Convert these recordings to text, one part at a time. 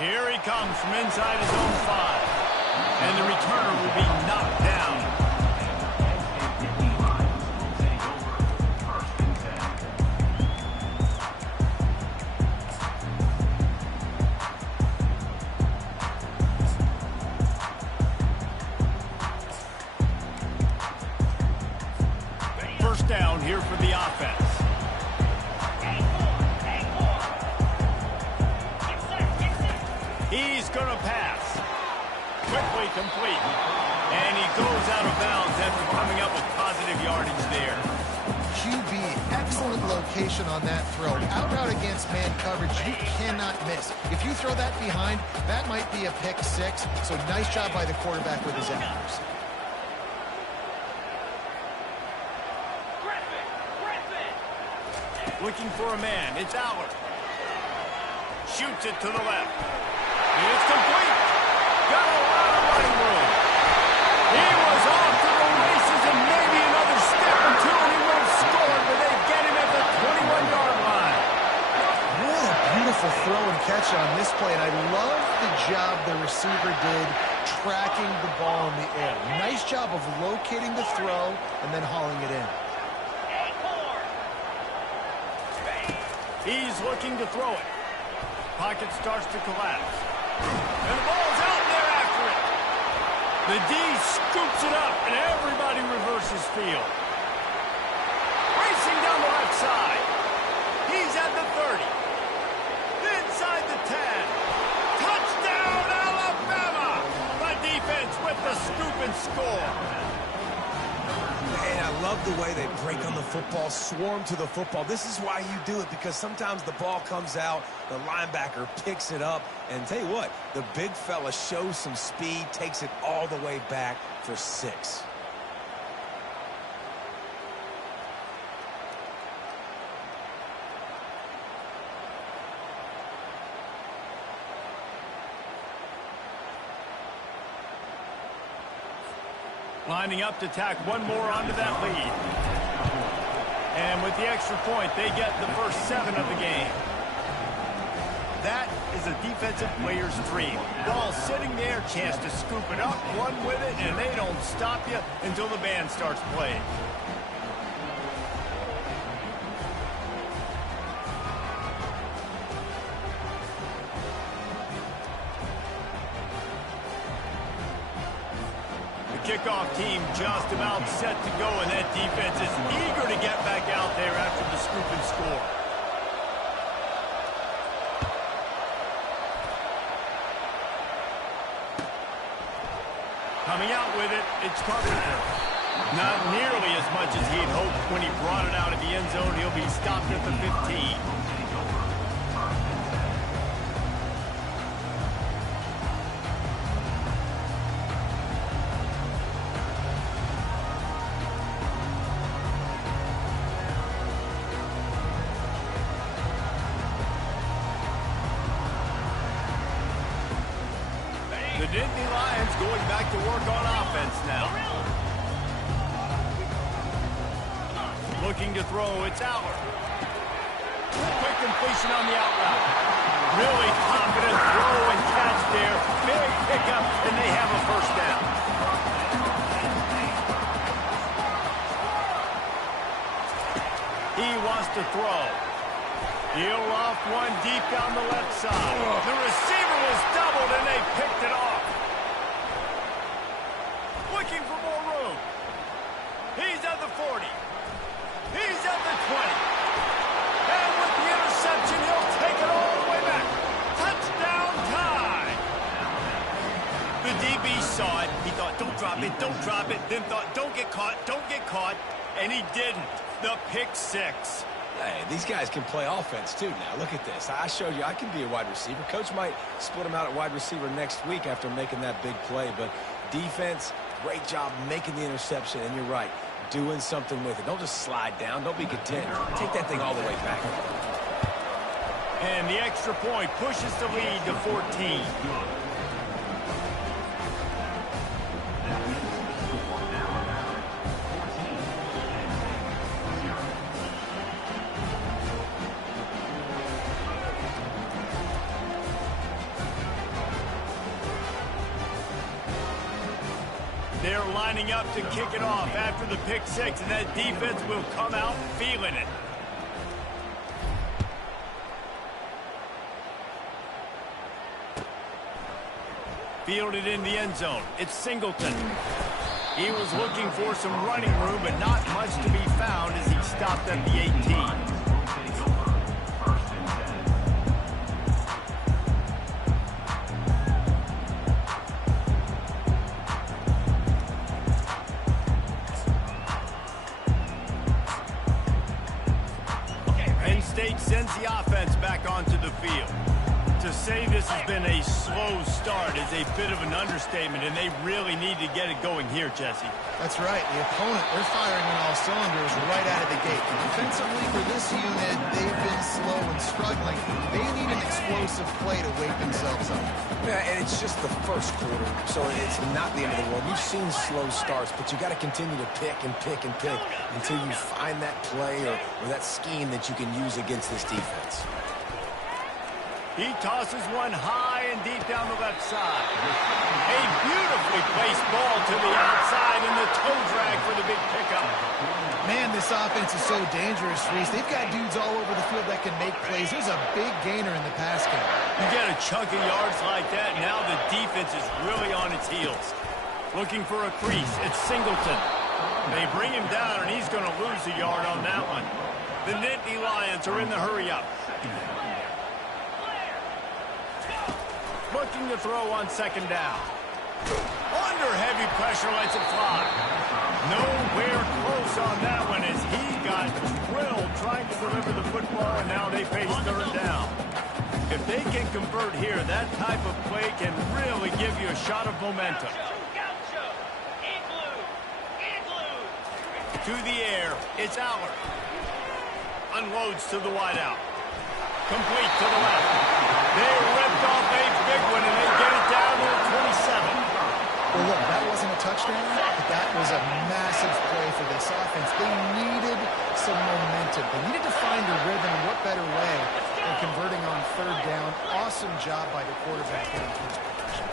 Here he comes from inside his own 5. And the returner will be knocked down. First down here for the offense. He's going to pass. Quickly complete. And he goes out of bounds after coming up with positive yardage there. QB, excellent location on that throw. Out route against man coverage, you cannot miss. If you throw that behind, that might be a pick 6. So nice job by the quarterback with his accuracy. Looking for a man. It's Howard. Shoots it to the left. It's complete. Got a lot of running room. He was off to the races and maybe another step or two and he would have scored, but they get him at the 21-yard line. What a beautiful throw and catch on this play. And I love the job the receiver did tracking the ball in the air. Nice job of locating the throw and then hauling it in. He's looking to throw it. Pocket starts to collapse. And the ball's out there after it. The D scoops it up, and everybody reverses field. Racing down the left side. He's at the 30. Inside the 10. Touchdown, Alabama! The defense with the scoop and score. And I love the way they break on the football, swarm to the football. This is why you do it, because sometimes the ball comes out, the linebacker picks it up, and tell you what, the big fella shows some speed, takes it all the way back for 6. Lining up to tack one more onto that lead. And with the extra point, they get the first 7 of the game. That is a defensive player's dream. Ball sitting there, chance to scoop it up, run with it, and they don't stop you until the band starts playing. Kickoff team just about set to go, and that defense is eager to get back out there after the scoop and score. Coming out with it, it's Carpenter. Not nearly as much as he'd hoped when he brought it out of the end zone. He'll be stopped at the 15. The Nittany Lions going back to work on offense now. Looking to throw, it's Howard. Quick completion on the out route. Really confident throw and catch there. Big pickup, and they have a first down. He wants to throw. He'll loft one deep down the left side. The receiver was doubled, and they picked it off. Looking for more room. He's at the 40. He's at the 20. And with the interception, he'll take it all the way back. Touchdown time. The DB saw it. He thought, don't drop it, don't drop it. Then thought, don't get caught. And he didn't. The pick 6. Hey, these guys can play offense, too, now. Look at this. I showed you I can be a wide receiver. Coach might split him out at wide receiver next week after making that big play. But defense, great job making the interception. And you're right, doing something with it. Don't just slide down. Don't be content. Take that thing all the way back. And the extra point pushes the lead to 14. They're lining up to kick it off after the pick six, and that defense will come out feeling it. Fielded in the end zone. It's Singleton. He was looking for some running room, but not much to be found as he stopped at the 18. Penn State sends the offense back onto the field. To say this has been a slow start is a bit of an understatement, and they really need to get it going here, Jesse. That's right. The opponent, they're firing on all cylinders right out of the gate. Defensively, for this unit, they've been slow and struggling. They need an explosive play to wake themselves up. Yeah, and it's just the first quarter, so it's not the end of the world. We've seen slow starts, but you got to continue to pick and pick and pick until you find that play or that scheme that you can use against this defense. He tosses one high and deep down the left side. A beautifully placed ball to the outside, and the toe drag for the big pickup. Man, this offense is so dangerous, Reese. They've got dudes all over the field that can make plays. There's a big gainer in the pass game. You get a chunk of yards like that, now the defense is really on its heels. Looking for a crease. It's Singleton. They bring him down, and he's going to lose a yard on that one. The Nittany Lions are in the hurry-up. Looking to throw on second down. Under heavy pressure, lets it fly. Nowhere close on that one as he got drilled trying to deliver the football, and now they face third down. If they can convert here, that type of play can really give you a shot of momentum. To the air, it's Aller. Unloads to the wideout. Complete to the left. They ripped off a big one, and they get it down to 27. Well, look, that wasn't a touchdown, but that was a massive play for this offense. They needed some momentum. They needed to find a rhythm, and what better way than converting on third down. Awesome job by the quarterback getting to his position.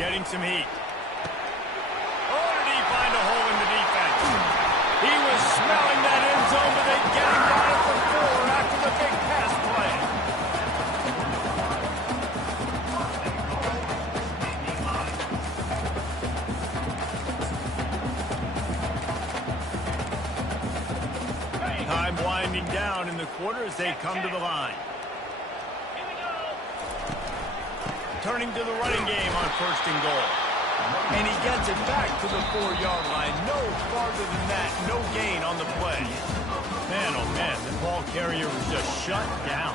Getting some heat. Oh, did he find a hole in the defense? He was smelling that end zone, but they get him down at the 4 after the big pass play. Time winding down in the quarter as they come to the line. Turning to the running game on first and goal. And he gets it back to the 4-yard line. No farther than that. No gain on the play. Man, oh man, the ball carrier was just shut down.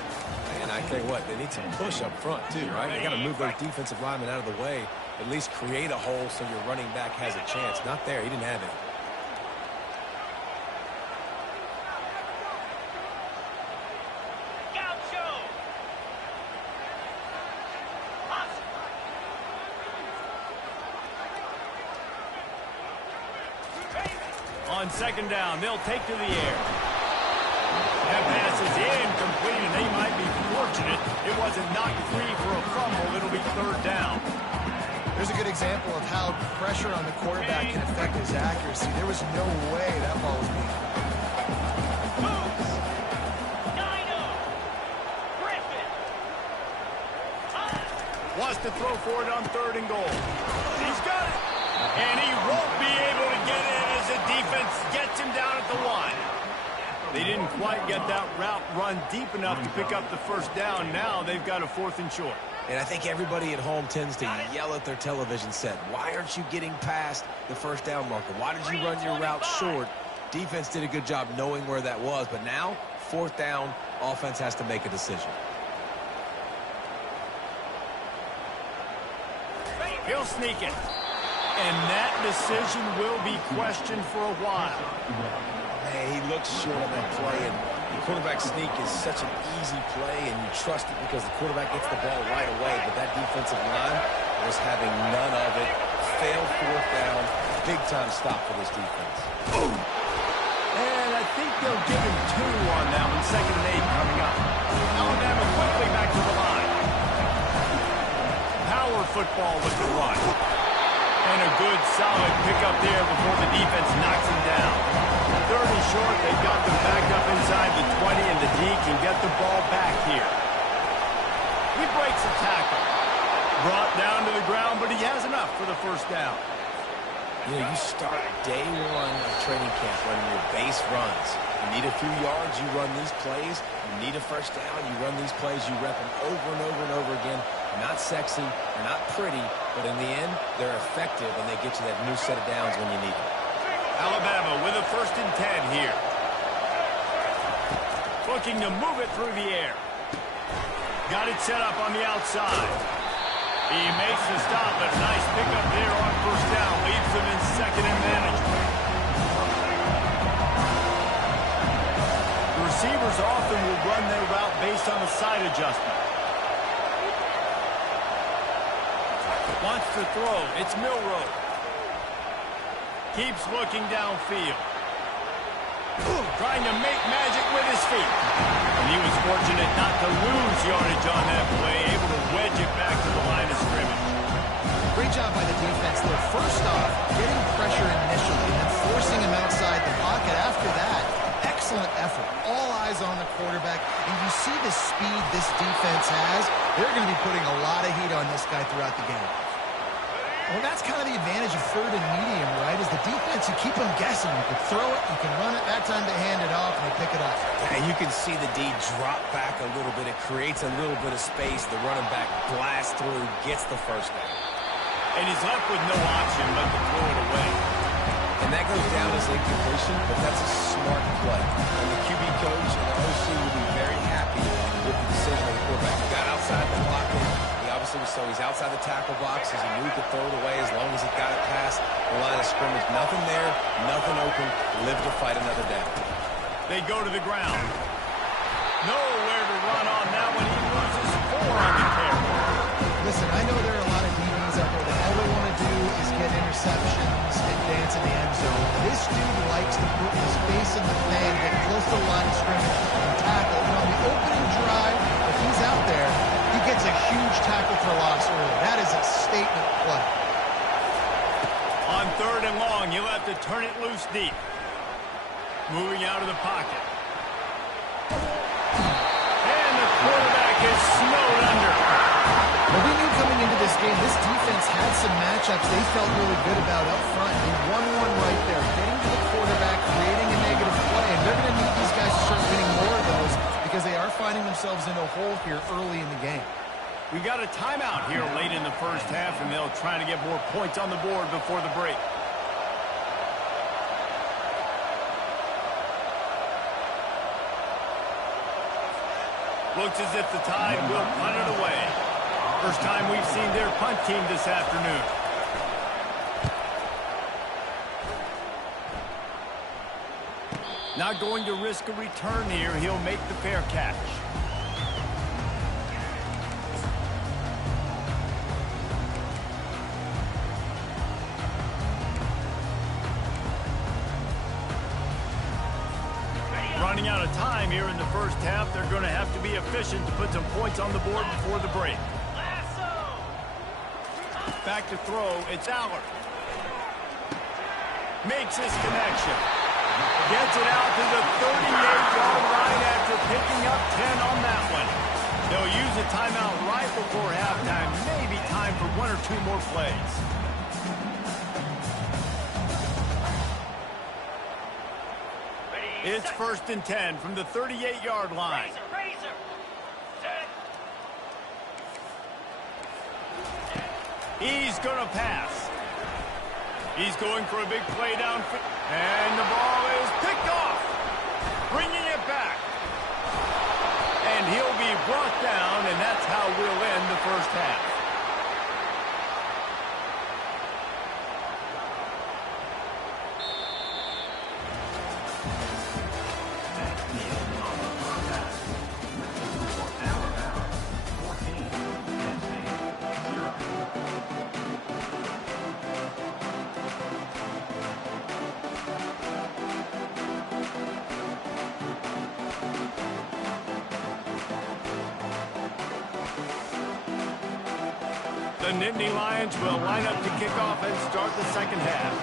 And I tell you what, they need some push up front too, right? They got to move those defensive linemen out of the way. At least create a hole so your running back has a chance. Not there. He didn't have it. On second down, they'll take to the air. That pass is incomplete, and they might be fortunate it wasn't knocked free for a fumble. It'll be third down. There's a good example of how pressure on the quarterback can affect his accuracy. There was no way that ball was being wants to throw for it on third and goal. He's got it. And he won't be able to get in as the defense gets him down at the 1. They didn't quite get that route run deep enough to pick up the first down. Now they've got a 4th and short. And I think everybody at home tends to yell at their television set. Why aren't you getting past the first down marker? Why did you run your route short? Defense did a good job knowing where that was. But now, 4th down, offense has to make a decision. He'll sneak it. And that decision will be questioned for a while. Hey, he looks short on that play, and the quarterback sneak is such an easy play, and you trust it because the quarterback gets the ball right away. But that defensive line was having none of it. Failed 4th down. Big-time stop for this defense. Boom. And I think they'll give him 2 on that one. 2nd and 8 coming up. Alabama quickly back to the line. Power football with the run. And a good, solid pickup there before the defense knocks him down. Third and short, they've got them backed up inside the 20, and the D can get the ball back here. He breaks a tackle. Brought down to the ground, but he has enough for the first down. You know, you start day one of training camp running your base runs. You need a few yards, you run these plays. You need a first down, you run these plays. You rep them over and over and over again. They're not sexy, they're not pretty, but in the end, they're effective, and they get you that new set of downs when you need them. Alabama with a 1st and 10 here. Looking to move it through the air. Got it set up on the outside. He makes the stop, but a nice pickup there on first down. Leaves them in 2nd and management. The receivers often will run their route based on a side adjustment. Wants to throw. It's Milroe. Keeps looking downfield. Trying to make magic with his feet. And he was fortunate not to lose yardage on that play, able to wedge it back to the line of scrimmage. Great job by the defense there. First off, getting pressure initially and then forcing him outside the pocket after that. Excellent effort. All eyes on the quarterback. And you see the speed this defense has. They're going to be putting a lot of heat on this guy throughout the game. Well, that's kind of the advantage of 3rd and medium, right? Is the defense, you keep them guessing. You can throw it, you can run it, that time to hand it off, and they pick it up. And you can see the D drop back a little bit. It creates a little bit of space. The running back blasts through, gets the first down. And he's left with no option but to throw it away. And that goes down as incompletion, but that's a smart play. And the QB coach and the OC will be very happy with the decision of the quarterback. He got outside the pocket. So he's outside the tackle box as he knew he could throw it away as long as he got it past the line of scrimmage. Nothing there, nothing open. Live to fight another down. They go to the ground. Nowhere to run on that one. He loses 4 on the carry. Listen, I know there are a lot of DBs out there that all they want to do is get interceptions and dance in the end zone. This dude likes to put his face in the fan, get close to the line of scrimmage, and tackle. And on the opening drive, if he's out there, he gets a huge tackle for loss early. That is a statement play. On 3rd and long, he'll have to turn it loose deep. Moving out of the pocket. And the quarterback is snowed under. Well, we knew coming into this game, this defense had some matchups they felt really good about up front. They won one right there, getting to the quarterback, creating a negative play. And they're going to need these guys to start winning more of those because they are finding themselves in a hole here early in the game. We got a timeout here late in the first half, and they'll try to get more points on the board before the break. Looks as if the Tide will punt it away. First time we've seen their punt team this afternoon. Not going to risk a return here. He'll make the fair catch. Running out of time here in the first half. They're going to have to be efficient to put some points on the board before the break. Back to throw. It's Allard. Makes his connection. Gets it out to the 38-yard line after picking up 10 on that one. They'll use a timeout right before halftime. Maybe time for 1 or 2 more plays. It's 1st and 10 from the 38-yard line. He's going to pass. He's going for a big play downfield. And the ball is picked off. Bringing it back. And he'll be brought down, and that's how we'll end the first half. The Nittany Lions will line up to kick off and start the second half.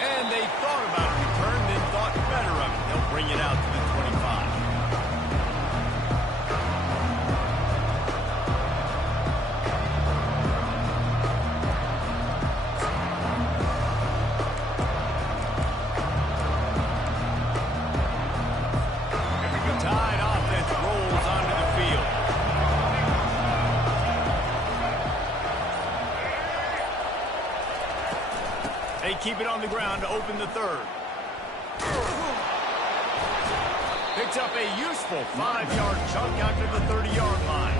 And they thought about a return, then thought better of it. They'll bring it out to the 25. Tide offense rolls onto the field. They keep it on the ground to open the third. Picks up a useful 5-yard chunk after the 30-yard line.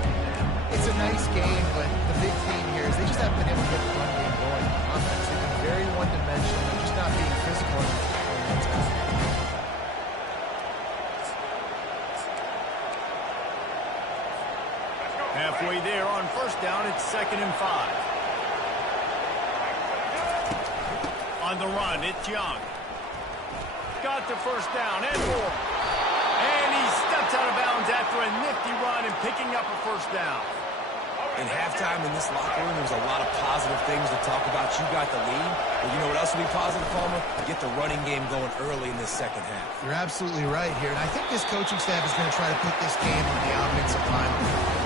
It's a nice game, but the big theme here is they just haven't been able to get the run game going on offense. They've been very one-dimensional. They're just not being physical enough. Halfway there on first down, it's 2nd and 5. On the run, it's Young. Got the first down and more. And he steps out of bounds after a nifty run and picking up a first down. In halftime in this locker room, there was a lot of positive things to talk about. You got the lead. But you know what else will be positive, Palmer? Get the running game going early in this second half. You're absolutely right here. And I think this coaching staff is going to try to put this game on the offensive line.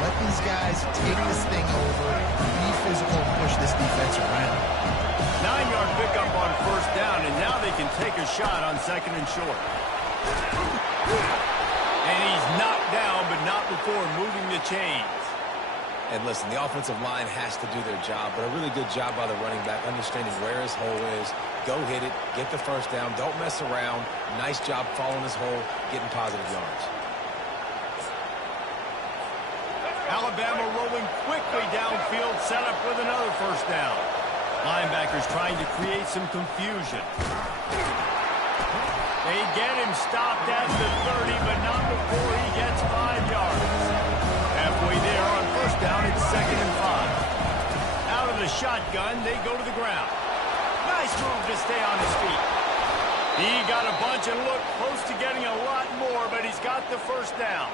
Let these guys take this thing over, be physical, and push this defense around. 9-yard pickup on first down, and now they can take a shot on 2nd and short. And he's knocked down, but not before moving the chains. And listen, the offensive line has to do their job, but a really good job by the running back, understanding where his hole is. Go hit it, get the first down, don't mess around. Nice job following his hole, getting positive yards. Alabama rolling quickly downfield, set up with another first down. Linebackers trying to create some confusion. They get him stopped at the 30, but not before he gets 5 yards. Halfway there on first down, it's 2nd and 5. Out of the shotgun, they go to the ground. Nice move to stay on his feet. He got a bunch and looked close to getting a lot more, but he's got the first down.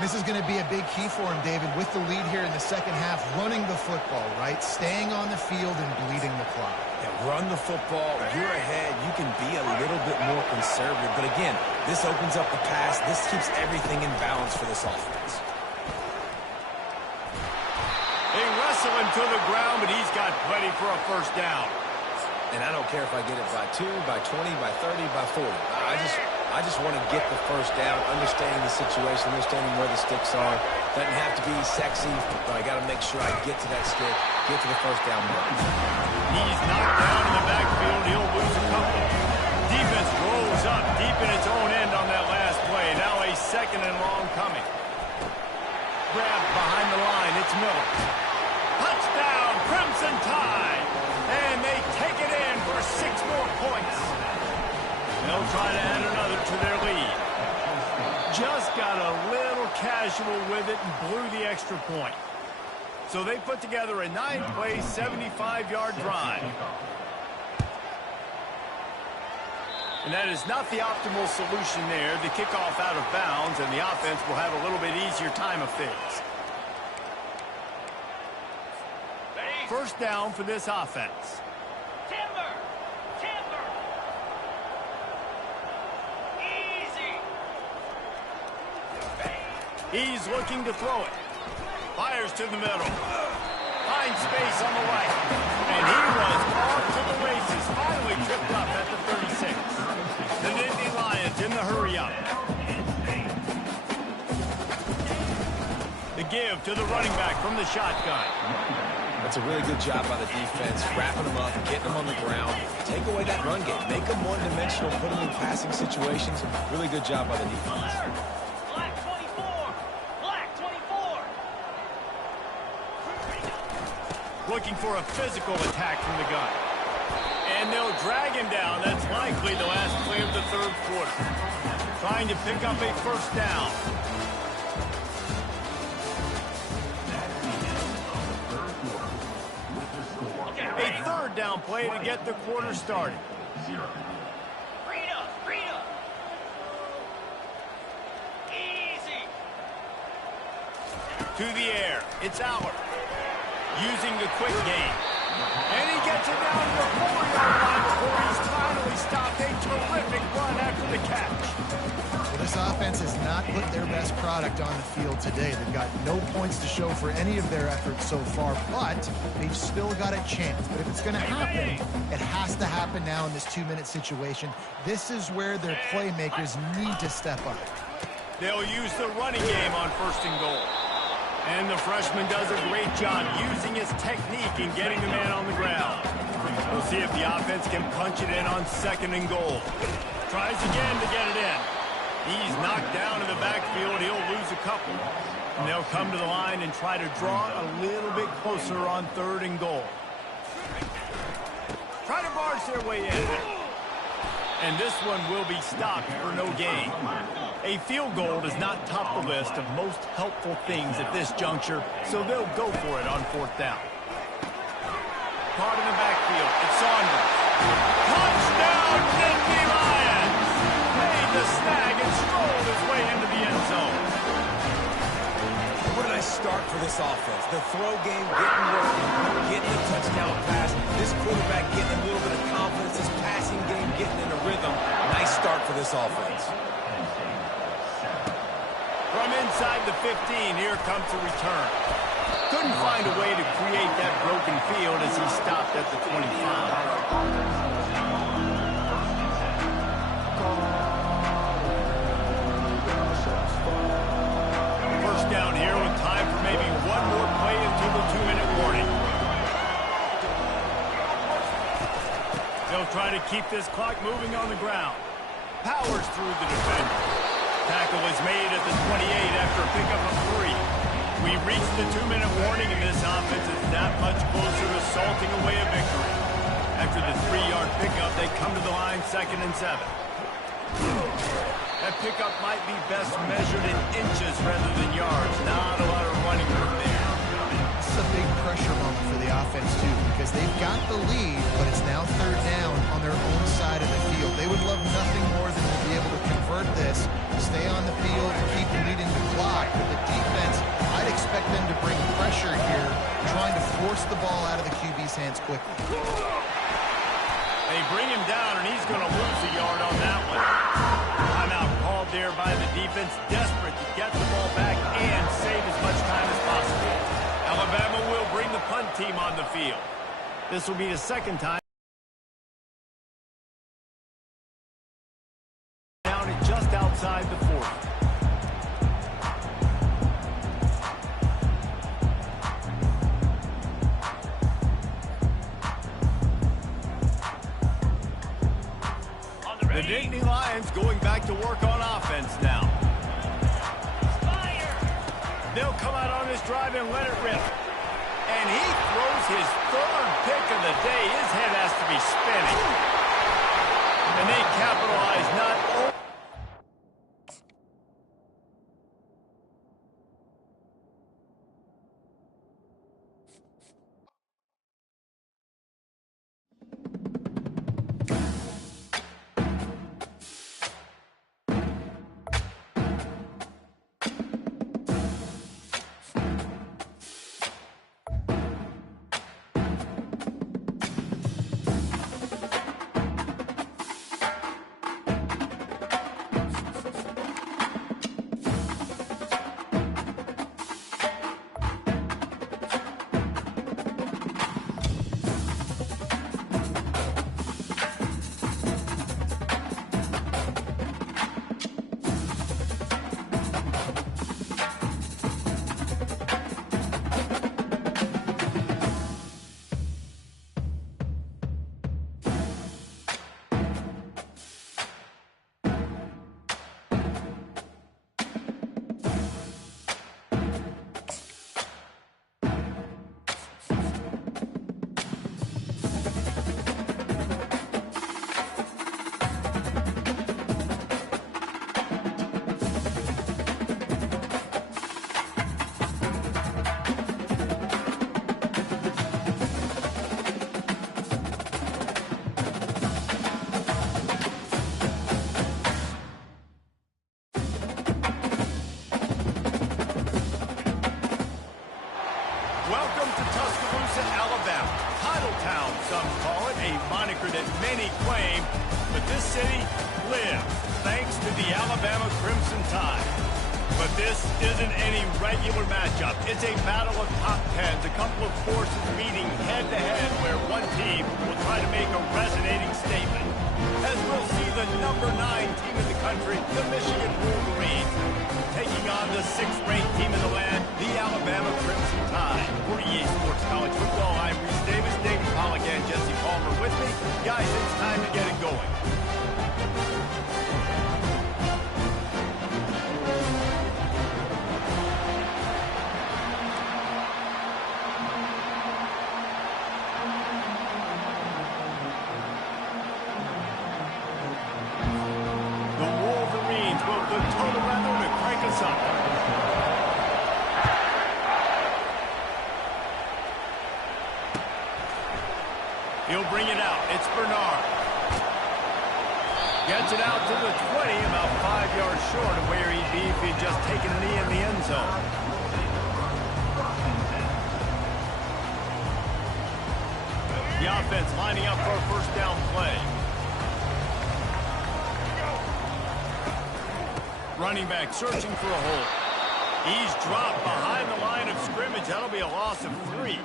This is going to be a big key for him, David, with the lead here in the second half, running the football, right? Staying on the field and bleeding the clock. Yeah, run the football. You're ahead. You can be a little bit more conservative. But again, this opens up the pass. This keeps everything in balance for this offense. They wrestle him to the ground, but he's got plenty for a first down. And I don't care if I get it by 2, by 20, by 30, by 40. I just want to get the first down, understanding the situation, understanding where the sticks are. Doesn't have to be sexy, but I got to make sure I get to that stick, get to the first down mark. He's knocked down in the backfield. He'll lose a couple. Defense rolls up deep in its own end on that last play. Now a 2nd and long coming. Grabbed behind the line. It's Miller. Touchdown, Crimson Tide. And they take it in for 6 more points. They'll try to add another to their lead. Just got a little casual with it and blew the extra point. So they put together a 9-play, 75-yard drive. And that is not the optimal solution there. The kickoff out of bounds, and the offense will have a little bit easier time of things. First down for this offense. He's looking to throw it. Fires to the middle. Finds space on the right. And he was off to the races. Finally tripped up at the 36. The Nittany Lions in the hurry-up. The give to the running back from the shotgun. That's a really good job by the defense, wrapping them up, getting them on the ground. Take away that run game. Make them one-dimensional, put them in passing situations. Really good job by the defense. Looking for a physical attack from the gun. And they'll drag him down. That's likely the last play of the third quarter. Trying to pick up a first down. A third down play to get the quarter started. To the air. It's Aller. Using the quick game. And he gets it down to the 4-yard line before he's finally stopped. A terrific run after the catch. Well, this offense has not put their best product on the field today. They've got no points to show for any of their efforts so far, but they've still got a chance. But if it's going to happen, it has to happen now in this 2-minute situation. This is where their playmakers need to step up. They'll use the running game on 1st and goal. And the freshman does a great job using his technique and getting the man on the ground. We'll see if the offense can punch it in on 2nd and goal. Tries again to get it in. He's knocked down in the backfield. He'll lose a couple. And they'll come to the line and try to draw a little bit closer on 3rd and goal. Try to barge their way in. And this one will be stopped for no gain. A field goal does not top the list of most helpful things at this juncture, so they'll go for it on 4th down. Caught in the backfield. It's Saunders. Touchdown, Nittany Lions! Made the snag and strolled his way into the end zone. What a nice start for this offense. The throw game getting working, getting a touchdown pass. This quarterback getting a little bit of confidence. This passing game getting in a rhythm. Nice start for this offense. From inside the 15, here comes the return. Couldn't find a way to create that broken field as he stopped at the 25. First down here with time for maybe one more play until the 2-minute warning. They'll try to keep this clock moving on the ground. Powers through the defender. Tackle is made at the 28 after a pickup of 3. We reached the 2-minute warning, and this offense is that much closer to salting away a victory. After the 3-yard pickup, they come to the line 2nd and 7. That pickup might be best measured in inches rather than yards. Not a lot of running room there. This is a big pressure moment for the offense, too, because they've got the lead, but it's now 3rd down on their own side of the field. They would love nothing more than to be able to convert this, stay on the field, and keep leading the clock. But the defense, I'd expect them to bring pressure here, trying to force the ball out of the QB's hands quickly. They bring him down, and he's going to lose a yard on that one. Timeout called there by the defense, desperate to get the ball back and save as much time as possible. Alabama will bring the punt team on the field. This will be the 2nd time. Down at just outside the 40. The Nittany Lions going back to work on offense now. They'll come out on this drive and let it rip. And he throws his 3rd pick of the day. His head has to be spinning. And they capitalize not only. time. But this isn't any regular matchup. It's a battle of top tens, a couple of forces meeting head-to-head where one team will try to make a resonating statement. As we'll see the number 9 team in the country, the Michigan Wolverines, taking on the 6th-ranked team in the land, the Alabama Crimson Tide. For EA Sports College Football, I'm Reese Davis, David Pollack, and Jesse Palmer with me. Guys, it's time to get it going. He'll bring it out. It's Bernard. Gets it out to the 20, about 5 yards short of where he'd be if he'd just taken a knee in the end zone. The offense lining up for a first down play. Running back searching for a hole. He's dropped behind the line of scrimmage. That'll be a loss of 3.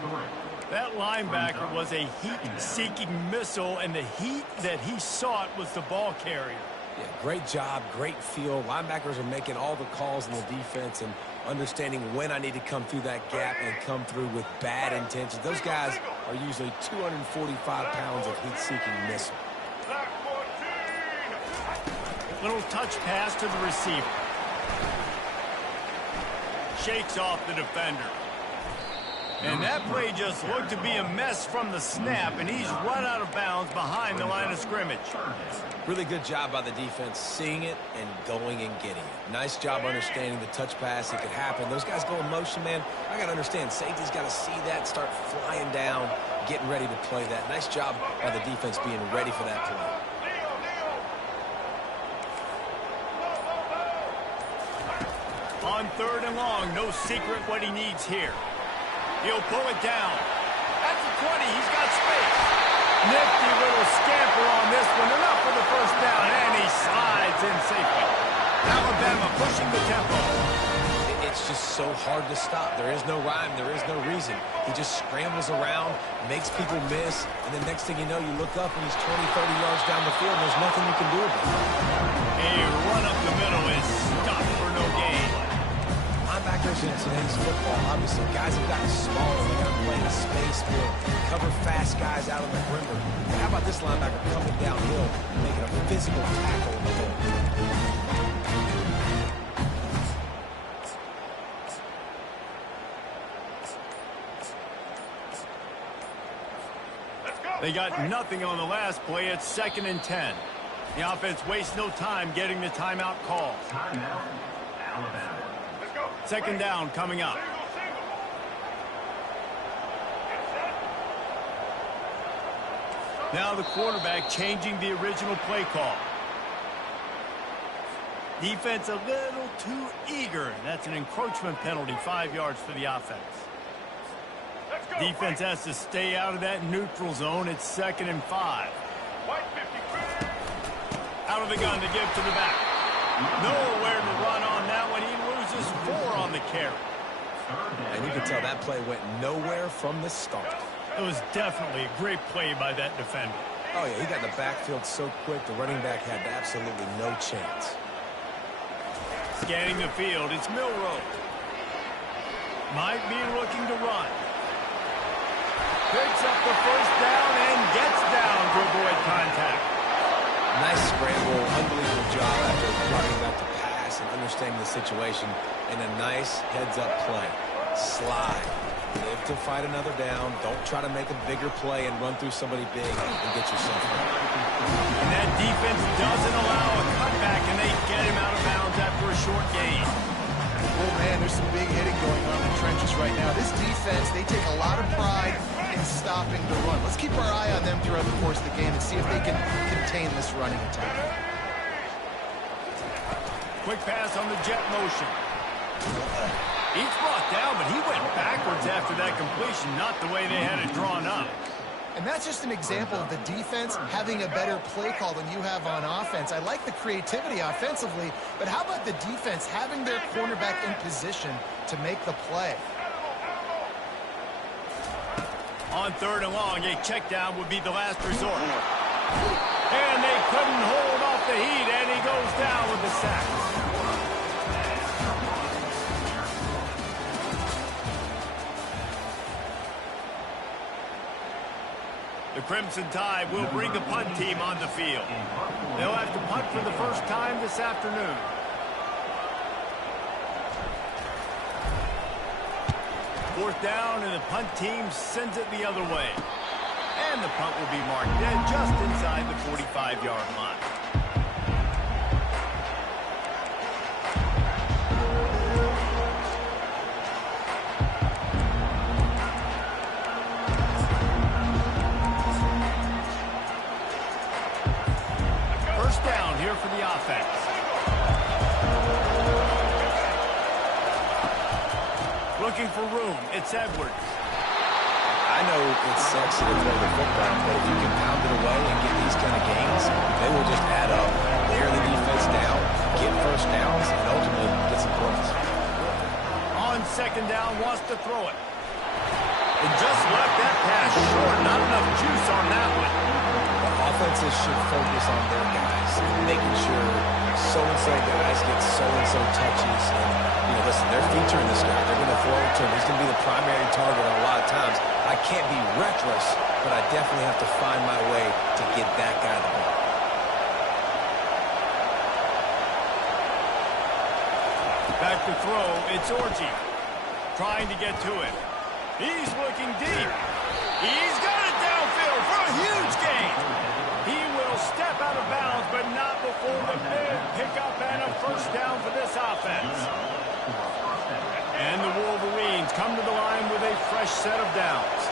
That linebacker was a heat-seeking missile, and the heat that he sought was the ball carrier. Yeah, great job, great feel. Linebackers are making all the calls in the defense and understanding when I need to come through that gap and come through with bad intentions. Those guys are usually 245 pounds of heat-seeking missile. Little touch pass to the receiver. Shakes off the defender. And that play just looked to be a mess from the snap, and he's run out of bounds behind the line of scrimmage. Really good job by the defense seeing it and going and getting it. Nice job understanding the touch pass. It could happen. Those guys go in motion, man. I got to understand, safety's got to see that, start flying down, getting ready to play that. Nice job by the defense being ready for that play. On 3rd and long, no secret what he needs here. He'll pull it down. At the 20, he's got space. Nifty little scamper on this one. Enough for the first down, and he slides in safely. Alabama pushing the tempo. It's just so hard to stop. There is no rhyme. There is no reason. He just scrambles around, makes people miss, and then next thing you know, you look up and he's 20, 30 yards down the field, and there's nothing you can do about it. A run up the middle is stopped for no gain. Linebackers in today's football, obviously, guys have gotten smaller. They got to play in space, will cover fast guys out on the perimeter. But how about this linebacker coming downhill and making a physical tackle in the hole? They got nothing on the last play. It's 2nd and 10. The offense wastes no time getting the timeout call. Timeout, Alabama. 2nd down coming up. Now the quarterback changing the original play call. Defense a little too eager. That's an encroachment penalty, 5 yards for the offense. Defense has to stay out of that neutral zone. It's 2nd and 5. Out of the gun to give to the back. Nowhere to run on that one. He loses 4 on the carry. And you can tell that play went nowhere from the start. It was definitely a great play by that defender. Oh, yeah, he got in the backfield so quick, the running back had absolutely no chance. Scanning the field, it's Milroe. Might be looking to run. Picks up the first down and gets down to avoid contact. Nice scramble, unbelievable job after running back to pass and understanding the situation, and a nice heads-up play. Slide. Live to fight another down. Don't try to make a bigger play and run through somebody big and get yourself hurt. And that defense doesn't allow a cutback, and they get him out of bounds after a short gain. Oh, man, there's some big hitting going on in the trenches right now. This defense, they take a lot of pride in stopping the run. Let's keep our eye on them throughout the course of the game and see if they can contain this running attack. Quick pass on the jet motion. He's brought down, but he went backwards after that completion, not the way they had it drawn up. And that's just an example of the defense having a better play call than you have on offense. I like the creativity offensively, but how about the defense having their cornerback in position to make the play? On 3rd and long, a check down would be the last resort. And they couldn't hold off the heat, and he goes down with the sack. The Crimson Tide will bring the punt team on the field. They'll have to punt for the first time this afternoon. Fourth down, and the punt team sends it the other way. And the punt will be marked dead just inside the 45-yard line. First down here for the offense. Looking for room. It's Edwards. I know it's sexy to throw the football, but if you can pound it away and get these kind of gains, they will just add up, wear the defense down, get first downs, and ultimately get some points. On 2nd down, wants to throw it. And just left that pass short. Not enough juice on that one. The offenses should focus on their guys, making sure so-and-so guys get so-and-so touches. And, listen, they're featuring this guy. They're going to throw it to him. He's going to be the primary target a lot of times. I can't be reckless, but I definitely have to find my way to get that guy the ball. Back to throw. It's Orji. Trying to get to it. He's looking deep. He's got it downfield for a huge gain. He will step out of bounds, but not before the big pickup and a first down for this offense. And the Wolverines come to the line with a fresh set of downs.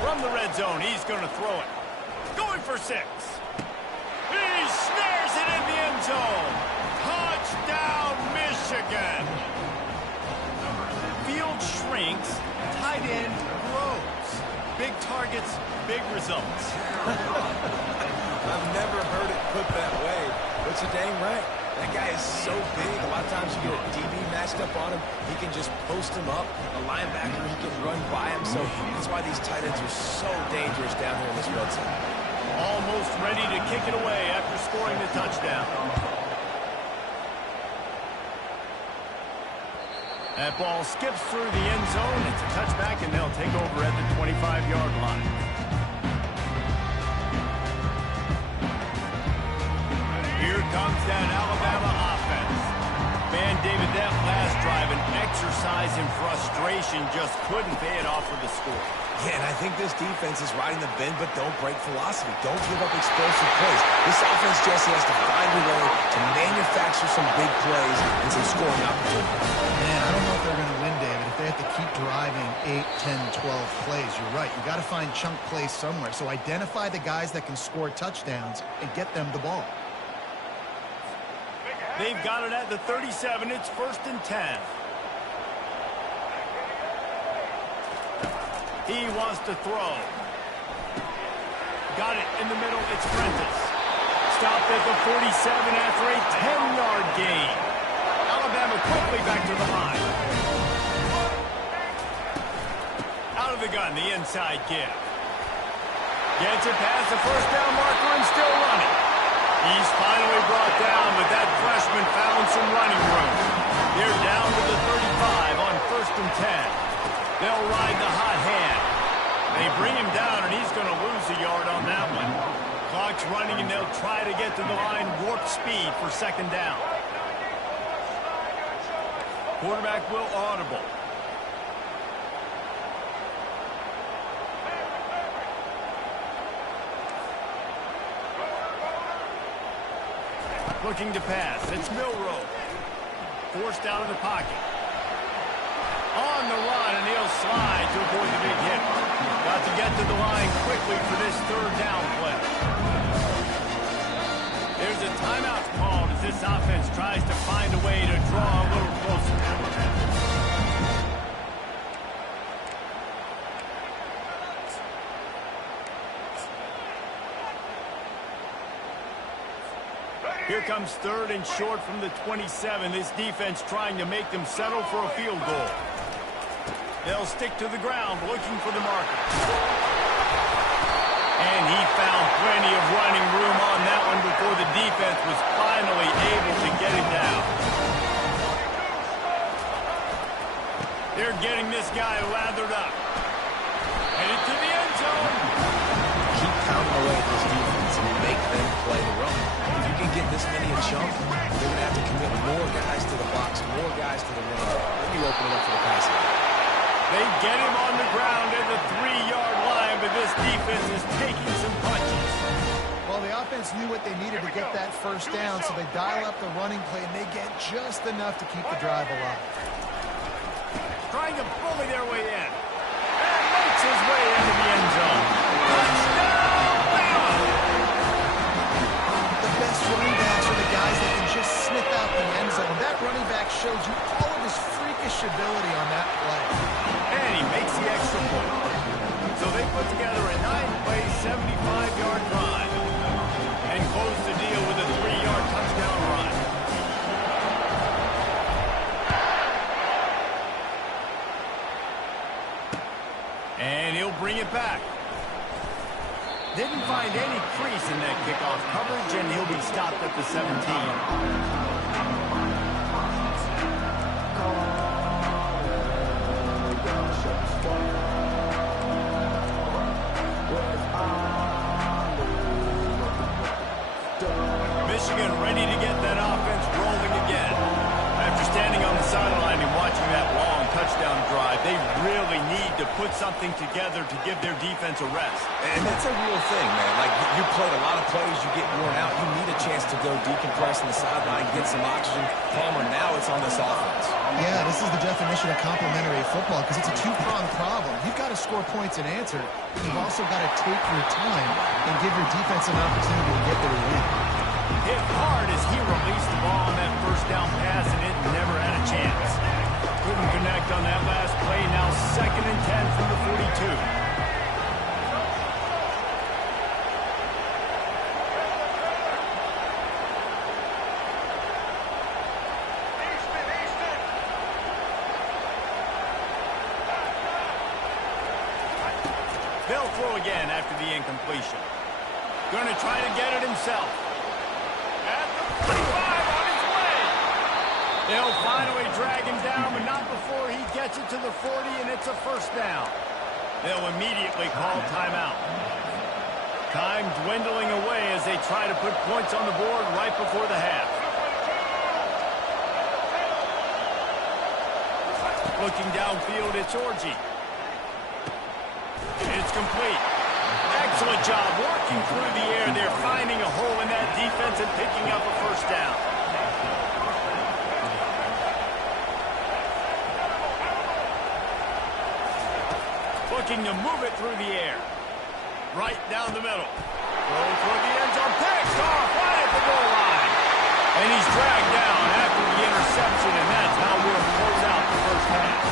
From the red zone, he's going to throw it. Going for 6. He snares it in the end zone. Touchdown, Michigan. Field shrinks, tight end grows. Big targets, big results. I've never heard it put that way, but you're dang right. That guy is so big. A lot of times you get a DB matched up on him. He can just post him up. A linebacker, he can run by him. So that's why these tight ends are so dangerous down here in this red zone. Almost ready to kick it away after scoring the touchdown. That ball skips through the end zone. It's a touchback, and they'll take over at the 25-yard line. Here comes that Alabama offense. Man, David, that last drive, an exercise in frustration, just couldn't pay it off with the score. Yeah, and I think this defense is riding the bend but don't break philosophy. Don't give up explosive plays. This offense just has to find a way to manufacture some big plays and some scoring opportunities. Man, I don't know if they're going to win, David, if they have to keep driving 8, 10, 12 plays. You're right. You got to find chunk plays somewhere. So identify the guys that can score touchdowns and get them the ball. They've got it at the 37. It's 1st and 10. He wants to throw. Got it in the middle. It's Prentice. Stopped at the 47 after a 10-yard gain. Alabama quickly back to the line. Out of the gun, the inside give. Gets it past the first down marker and still running. He's finally brought down, but that freshman found some running room. They're down to the 35 on 1st and 10. They'll ride the hot hand. They bring him down, and he's going to lose a yard on that one. Clock's running, and they'll try to get to the line warp speed for 2nd down. Quarterback will audible. Looking to pass. It's Milroe. Forced out of the pocket. On the run, and he'll slide to avoid the big hit. Got to get to the line quickly for this third down play. There's a timeout called as this offense tries to find a way to draw a little closer. Here comes third and short from the 27. This defense trying to make them settle for a field goal. They'll stick to the ground looking for the marker. And he found plenty of running room on that one before the defense was finally able to get it down. They're getting this guy lathered up. Headed to the end zone. Keep pounding away at this defense and make them play the run. If you can get this many a chunk, they're going to have to commit more guys to the box, more guys to the run. Then you open it up for the passing. They get him on the ground at the 3-yard line, but this defense is taking some punches. Well, the offense knew what they needed to get that first down, so they dial up the running play, and they get just enough to keep the drive alive. Trying to bully their way in. And makes his way into the end zone. Touchdown, Bama! The best running backs are the guys that can just sniff out the end zone. That running back shows you all of his freakish ability on that play. And he makes the extra point. So they put together a 9-play, 75-yard drive and close the deal with a 3-yard touchdown run. And he'll bring it back. Didn't find any crease in that kickoff coverage, and he'll be stopped at the 17. Michigan ready to get that offense rolling again. After standing on the sideline and watching that long touchdown drive, they really need to put something together to give their defense a rest. And that's a real thing, man. Like, you played a lot of plays, you get worn out. You need a chance to go decompress on the sideline, get some oxygen. Palmer, now it's on this offense. Yeah, this is the definition of complementary football because it's a two-pronged problem. You've got to score points and answer. You've also got to take your time and give your defense an opportunity to get their win. Hit hard as he released the ball on that first down pass, and it never had a chance. Couldn't connect on that last play. Now 2nd and 10 from the 42. They'll throw again after the incompletion. Going to try to get it himself. At the 45 on his way. They'll finally drag him down, but not before he gets it to the 40, and it's a first down. They'll immediately call timeout. Time dwindling away as they try to put points on the board right before the half. Looking downfield, it's Orji. It's complete. Excellent job working through the air. They're finding a hole in that defense and picking up a first down. Looking to move it through the air. Right down the middle. Throw toward the end zone. Picked off right at the goal line. And he's dragged down after the interception, and that's how we'll close out the first half.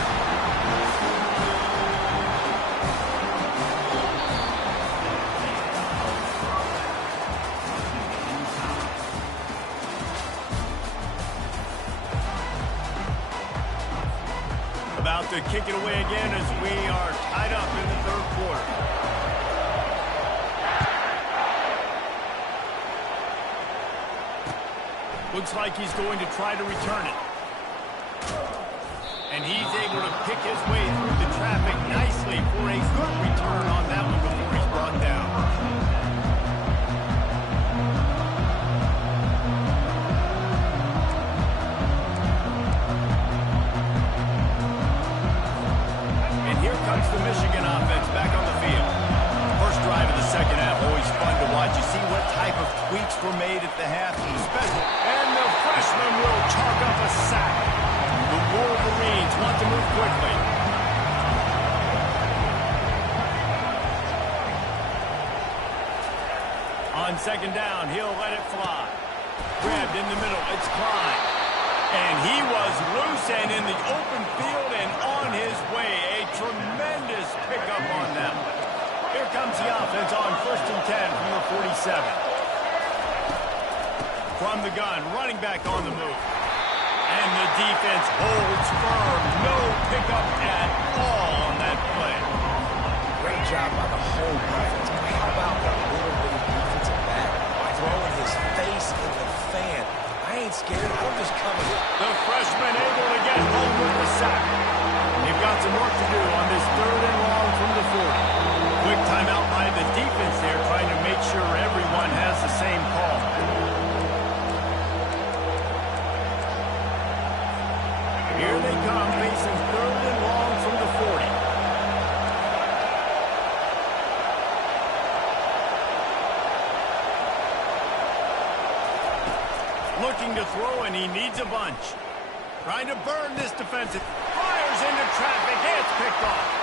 About to kick it away again as we are tied up in the third quarter. Looks like he's going to try to return it. And he's able to pick his way through the traffic nicely for a good return on that one before he's brought down. Comes the Michigan offense back on the field. First drive of the second half, always fun to watch. You see what type of tweaks were made at the half. And the freshman will chalk up a sack. The Wolverines want to move quickly. second down, he'll let it fly. Grabbed in the middle, it's Klein. And he was loose and in the open field and on his way. A tremendous pickup on them. Here comes the offense on 1st and 10 from the 47. From the gun, running back on the move. And the defense holds firm. No pickup at all on that play. Great job by the whole defense. But how about that little bit of defensive back throwing his face in the fan? I ain't scared. I'm just coming. The freshman able to get home with the sack. They've got some work to do on this 3rd and long from the 40. Quick timeout by the defense there, trying to make sure everyone has the same call. Here they come, facing 3rd and long from the 40. Looking to throw, and he needs a bunch. Trying to burn this defensive. Fires into traffic. It's picked off.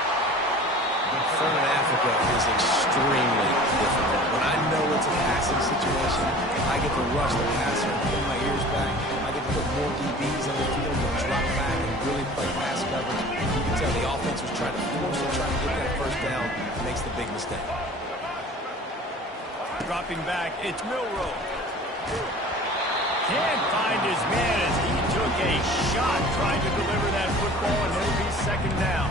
Third Africa is extremely difficult. When I know it's a passing situation, I get to rush the passer and pull my ears back. I get to put more DBs on the field to drop back and really play pass coverage. You can tell the offense was trying to force it, trying to get that first down. Makes the big mistake. Dropping back, it's Milroe. Can't find his man as he took a shot trying to deliver that football, and it'll be 2nd down.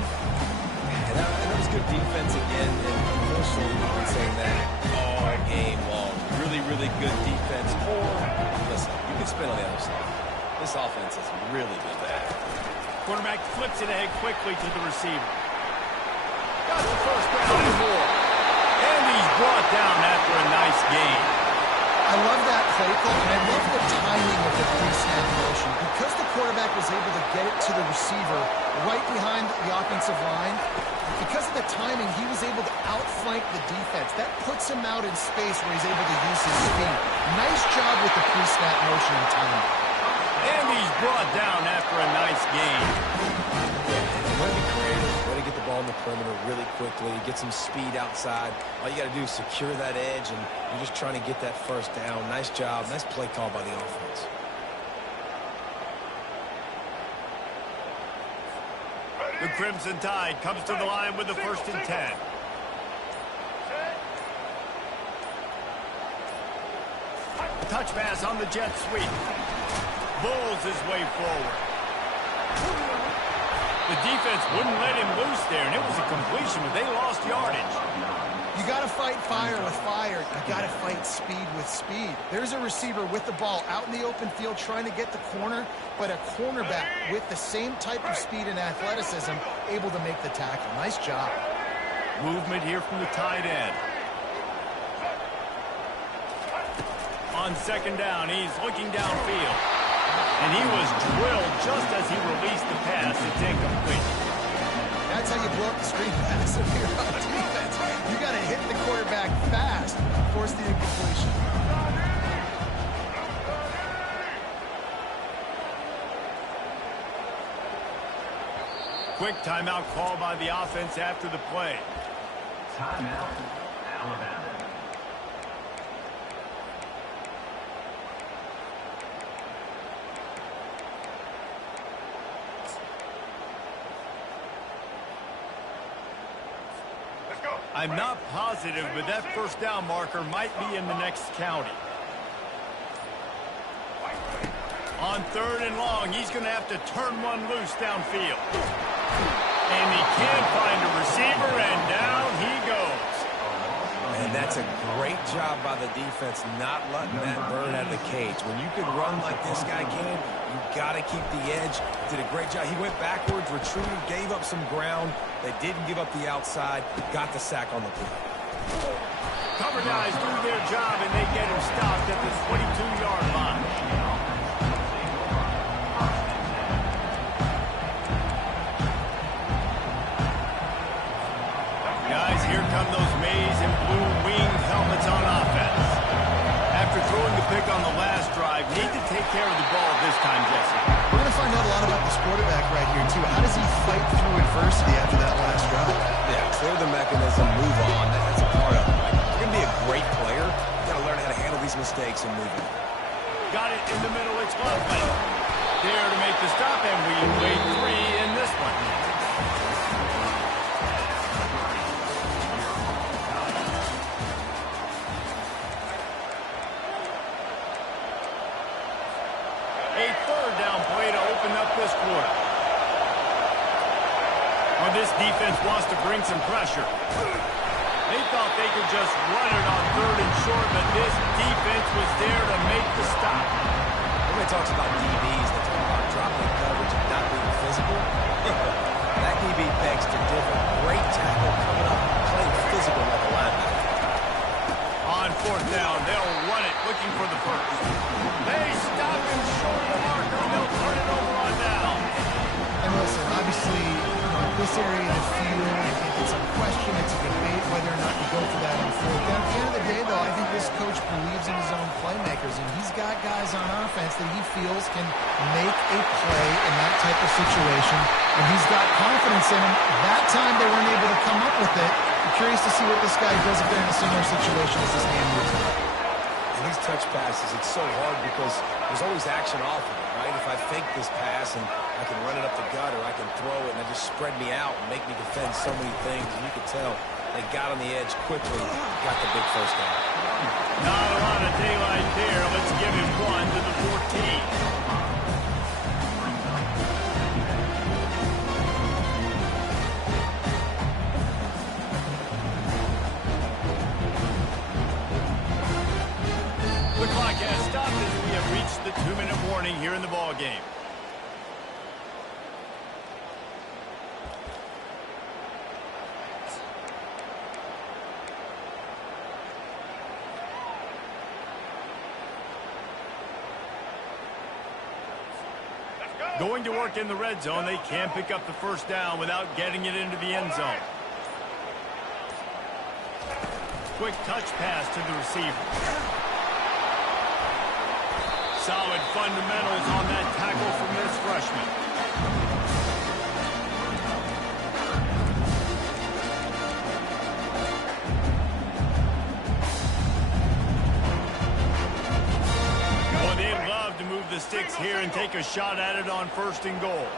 And that was good defense again, and unfortunately we've been saying that all game long. Really, really good defense. Or, listen, you can spin on the other side. This offense has really been bad. Quarterback flips it ahead quickly to the receiver. Got the first down and more. And he's brought down after a nice gain. I love that play call, and I love the timing of the pre-snap motion. Because the quarterback was able to get it to the receiver right behind the offensive line, because of the timing, he was able to outflank the defense. That puts him out in space where he's able to use his speed. Nice job with the pre-snap motion and timing. And he's brought down after a nice gain. Yeah, way to be creative, way to get the ball in the perimeter really quickly, get some speed outside. All you got to do is secure that edge, and you're just trying to get that first down. Nice job. Nice play call by the offense. The Crimson Tide comes to the line with the 1st and 10. Touch pass on the jet sweep. Bulls his way forward. The defense wouldn't let him loose there, and it was a completion, but they lost yardage. You got to fight fire with fire. You got to fight speed with speed. There's a receiver with the ball out in the open field trying to get the corner, but a cornerback with the same type of speed and athleticism able to make the tackle. Nice job. Movement here from the tight end. On 2nd down, he's looking downfield. And he was drilled just as he released the pass. It's incomplete. That's how you blow up the screen pass if you're on defense. You got to hit the quarterback fast, force the incompletion. Quick timeout call by the offense after the play. Timeout, Alabama. I'm not positive, but that first down marker might be in the next county. On 3rd and long, he's going to have to turn one loose downfield. And he can't find a receiver, and down he goes. And that's a great job by the defense not letting that bird out of the cage. When you can run like this guy can, you got to keep the edge. Did a great job. He went backwards, retreated, gave up some ground. They didn't give up the outside, got the sack on the play. Cover guys do their job, and they get him stopped at the 22-yard line. Guys, here come those maize and blue wing helmets on offense. After throwing the pick on the last drive, need to take care of the ball this time, Jesse. We're going to find out a lot about this quarterback right here, too. How does he fight through adversity after that last drive? Yeah, clear the mechanism, move on. That's a part of it. Right? You're going to be a great player. You got to learn how to handle these mistakes and move it. Got it in the middle. It's lovely. There to make the stop, and we wait 3 in this one. A third down play to open up this quarter. Well, this defense wants to bring some pressure. They thought they could just run it on 3rd and short, but this defense was there to make the stop. Everybody talks about DBs. They talk about dropping coverage and not being physical. That DB begs to differ. Great tackle coming up, playing physical like a linebacker. On 4th down, they'll run it, looking for the first. They stop him short of the marker, and they'll turn it over on down. And listen, obviously, this area of the field, it's a question, it's a debate whether or not you go for that on 4th down. At the end of the day, though, I think this coach believes in his own playmakers, and he's got guys on offense that he feels can make a play in that type of situation, and he's got confidence in them. That time they weren't able to come up with it. I'm curious to see what this guy does if they're in a similar situation as this game moves on. And these touch passes, it's so hard because there's always action off of it, right? If I fake this pass and I can run it up the gut or I can throw it and it just spread me out and make me defend so many things. And you could tell they got on the edge quickly, got the big first down. Not a lot of daylight there. Let's give him 1 to the 14. The clock has stopped as we have reached the 2-minute warning here in the ball game. Going to work in the red zone. They can pick up the first down without getting it into the end zone. Quick touch pass to the receiver. Solid fundamentals on that tackle from this freshman. Well, they'd love to move the sticks here and take a shot at it on 1st and goal.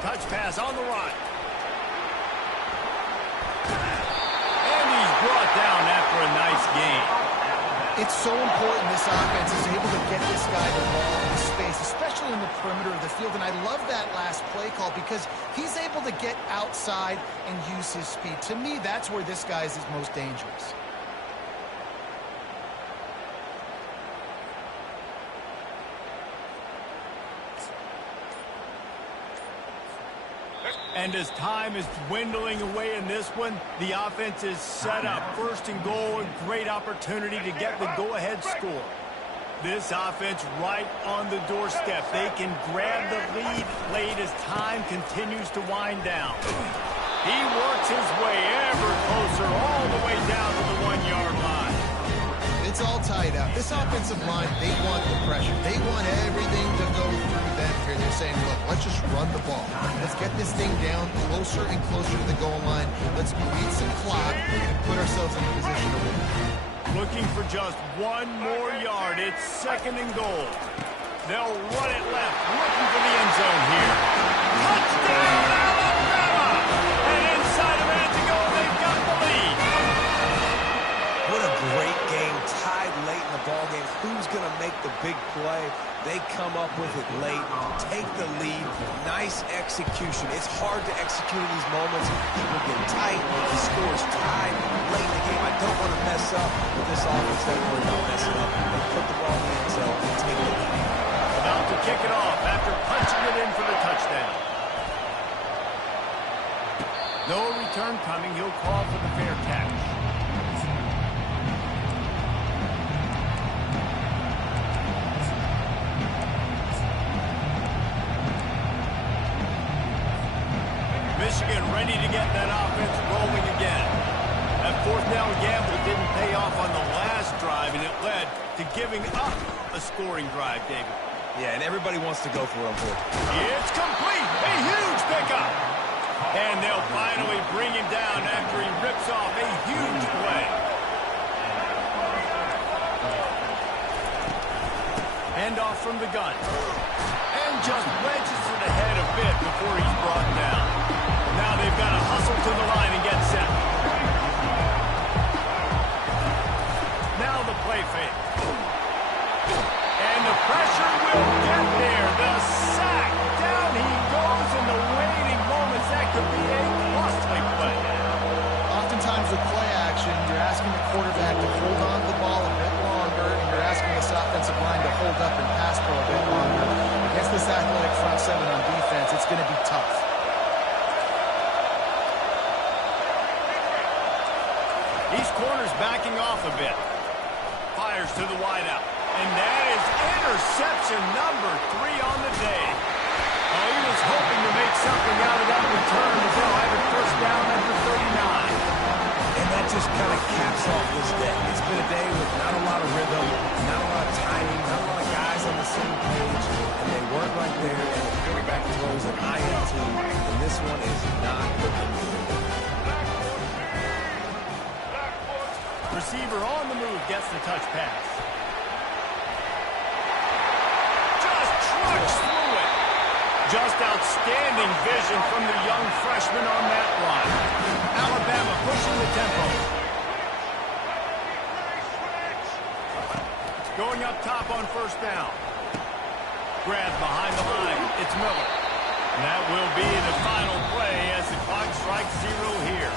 Touch pass on the run. And he's brought down after a nice gain. It's so important this offense is able to get this guy the ball in space, especially in the perimeter of the field. And I love that last play call because he's able to get outside and use his speed. To me, that's where this guy is most dangerous. And as time is dwindling away in this one, the offense is set up. 1st and goal, a great opportunity to get the go-ahead score. This offense right on the doorstep. They can grab the lead late as time continues to wind down. He works his way ever closer all the way down to the 1-yard line. It's all tied up. This offensive line, they want the pressure. They want everything to go through them here. They're saying, look, let's just run the ball. Let's get this thing down closer and closer to the goal line. Let's beat some clock and put ourselves in a position to win. Looking for just 1 more yard. It's 2nd and goal. They'll run it left, looking for the end zone here. Touchdown, Alabama! And inside a minute to go, they've got the lead. What a great game, tied late in the ball game. Who's going to make the big play? They come up with it late, take the lead. Nice execution. It's hard to execute in these moments. People get tight. The score's tied late in the game. I don't want to mess up with this offense. Don't worry about messing up. They put the ball in the end zone and take the lead. About to kick it off after punching it in for the touchdown. No return coming. He'll call for the fair catch. Michigan ready to get that offense rolling again. That 4th down gamble didn't pay off on the last drive, and it led to giving up a scoring drive, David. Yeah, and everybody wants to go for it on 4th. It's complete. A huge pickup. And they'll finally bring him down after he rips off a huge play. Handoff from the gun. And just wedges to the head a bit before he's brought down. Now they've got to hustle to the line and get set. Now the play fake. And the pressure will get there. The sack. Down he goes in the waiting moments. That could be a costly play. Oftentimes with play action, you're asking the quarterback to hold on to the ball a bit longer, and you're asking this offensive line to hold up and pass pro a bit longer. Against this athletic front seven on defense, it's going to be tough. These corners backing off a bit. Fires to the wideout. And that is interception number 3 on the day. Oh, he was hoping to make something out of that return as they'll have it first down after 39. And that just kind of caps off this day. It's been a day with not a lot of rhythm, not a lot of timing, not a lot of guys on the same page, and they weren't right there, and the quarterback throws an INT, and this one is not looking good. Receiver on the move gets the touch pass. Just trucks through it. Just outstanding vision from the young freshman on that line. Alabama pushing the tempo. Going up top on first down. Grab behind the line. It's Miller. And that will be the final play as the clock strikes 0 here.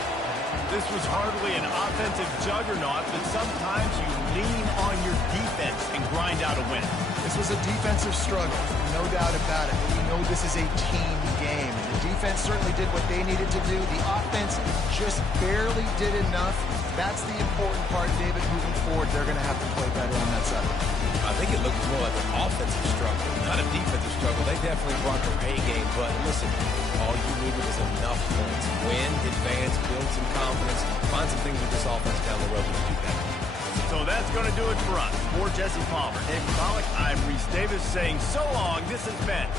This was hardly an offensive juggernaut, but sometimes you lean on your defense and grind out a win. This was a defensive struggle, no doubt about it. We know this is a team game. The defense certainly did what they needed to do. The offense just barely did enough. That's the important part, David, moving forward. They're going to have to play better on that side. I think it looked more like an offensive struggle, not a defensive struggle. They definitely brought their A game, but listen, all you needed was enough points. Win, advance, build some confidence, find some things with this offense down the road to do that. So that's going to do it for us. For Jesse Palmer, David Pollack, I'm Reese Davis saying so long. This has been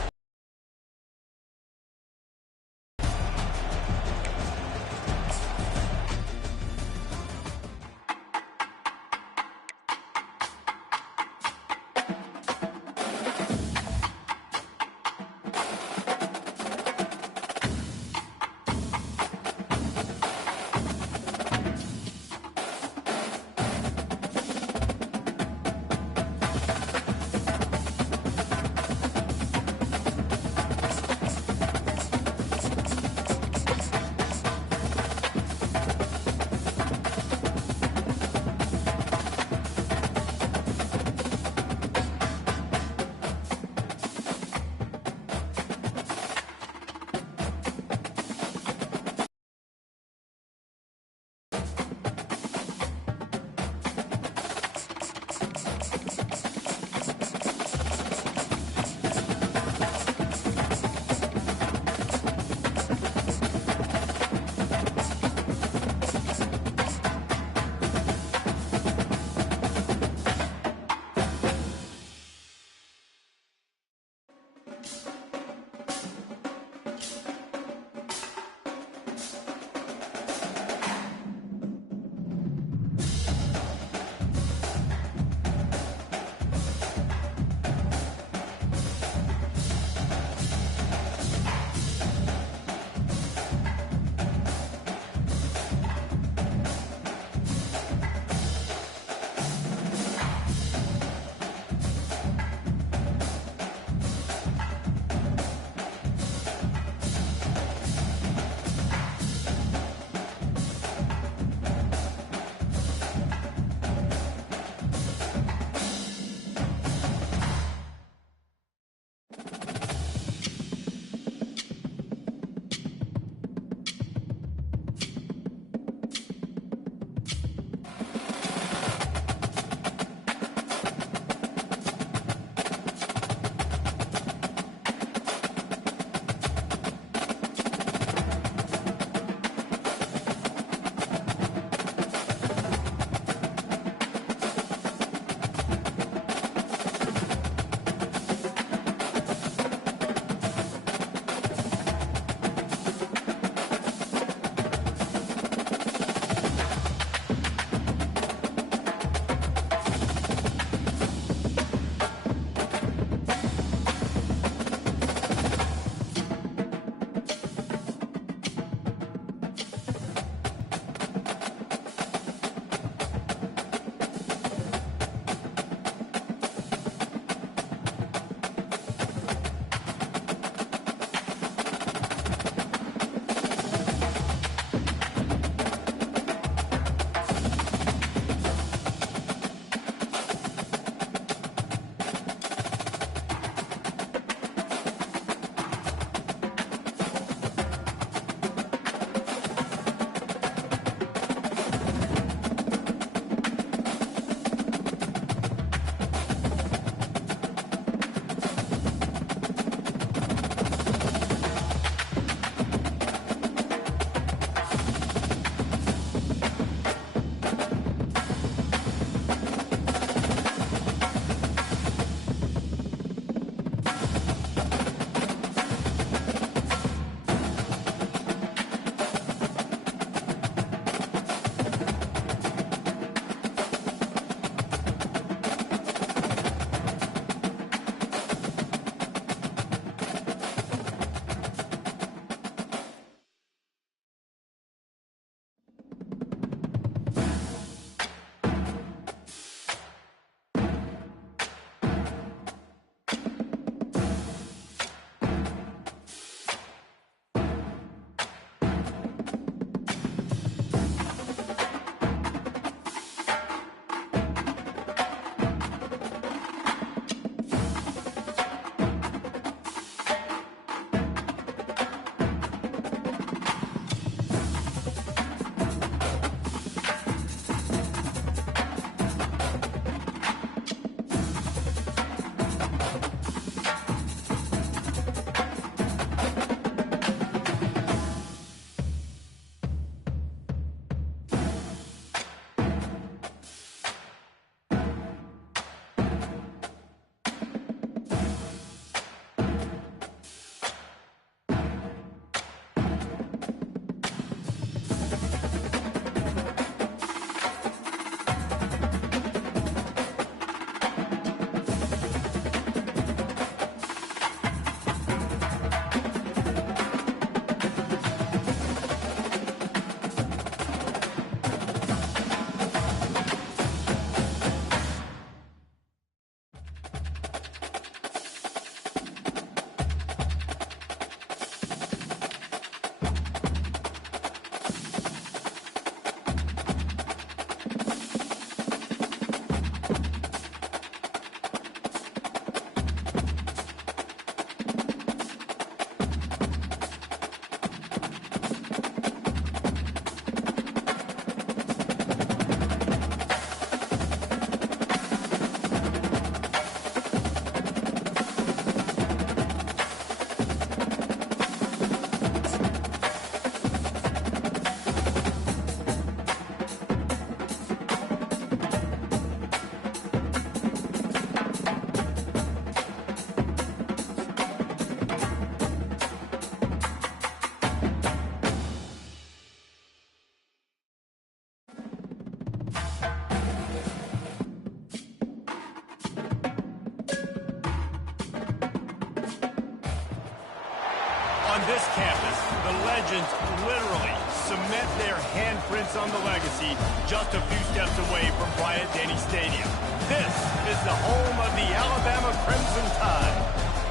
this campus, the legends literally cement their handprints on the legacy just a few steps away from Bryant-Denny Stadium. This is the home of the Alabama Crimson Tide.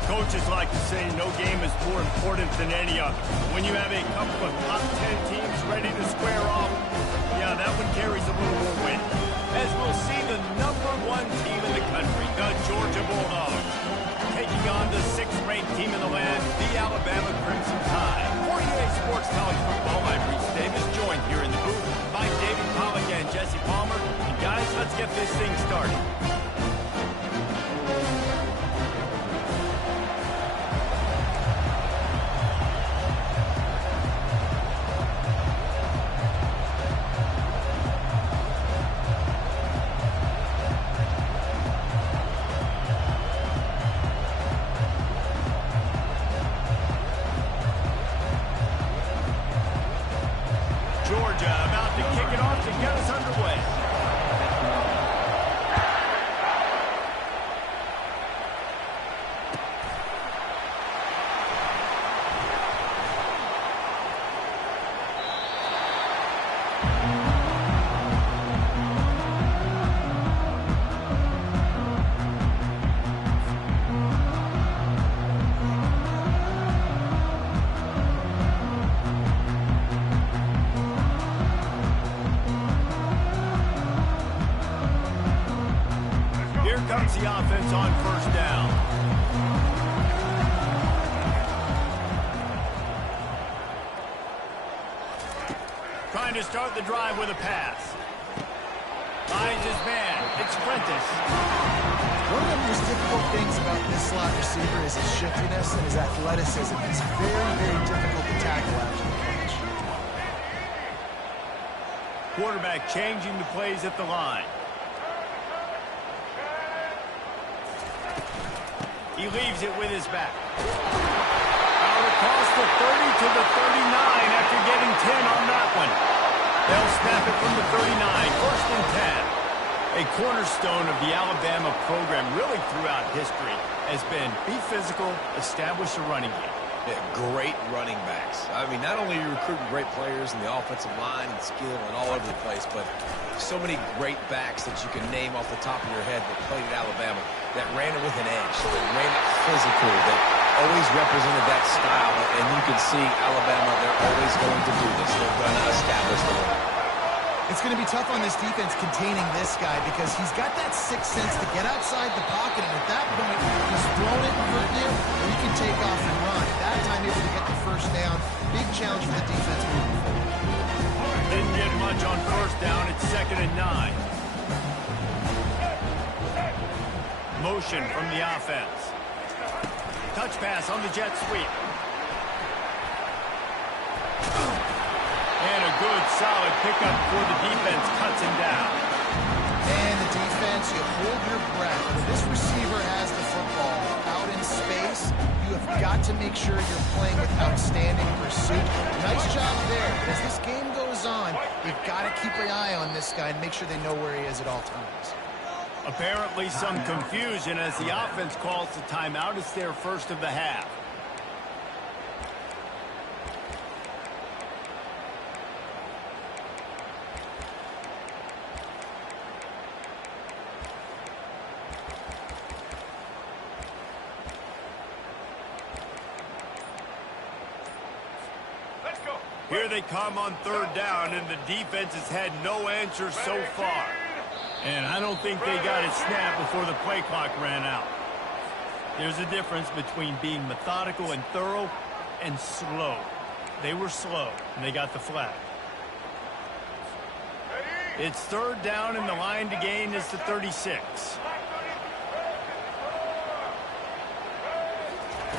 Coaches like to say no game is more important than any other. When you have a couple of top 10 teams ready to square off, yeah, that one carries a little more weight. As we'll see the #1 team in the country, the Georgia Bulldogs, taking on the 6th-ranked team in the land, the Alabama Crimson Tide. For EA Sports College Football, I'm Reese Davis, joined here in the booth by David Pollack and Jesse Palmer. And guys, let's get this thing started. Georgia about to kick it off to get us underway. Here comes the offense on first down. Trying to start the drive with a pass. Finds his man. It's Prentice. One of the most difficult things about this slot receiver is his shiftiness and his athleticism. It's very, very difficult to tackle after the catch. Quarterback changing the plays at the line. He leaves it with his back. Out across the 30 to the 39 after getting 10 on that one. They'll snap it from the 39, 1st and 10. A cornerstone of the Alabama program really throughout history has been be physical, establish a running game. Yeah, great running backs. I mean, not only are you recruiting great players in the offensive line and skill and all over the place, but so many great backs that you can name off the top of your head that played at Alabama, that ran it with an edge, that ran it physical, that always represented that style. And you can see Alabama, they're always going to do this. They're going to establish the run. It's going to be tough on this defense containing this guy because he's got that sixth sense to get outside the pocket, and at that point, he's thrown it in front of you, or you can take off and run. At that time, able to get the first down. Big challenge for the defense moving forward. Didn't get much on first down. It's 2nd and 9. Motion from the offense. Touch pass on the jet sweep. And a good, solid pickup for the defense. Cuts him down. And the defense, you hold your breath. When this receiver has the football out in space, you have got to make sure you're playing with outstanding pursuit. Nice job there. But as this game goes on, you've got to keep your eye on this guy and make sure they know where he is at all times. Apparently some confusion as the offense calls the timeout. It's their first of the half. Here they come on 3rd down, and the defense has had no answers so far. And I don't think they got it snapped before the play clock ran out. There's a difference between being methodical and thorough and slow. They were slow, and they got the flag. It's 3rd down, and the line to gain is the 36.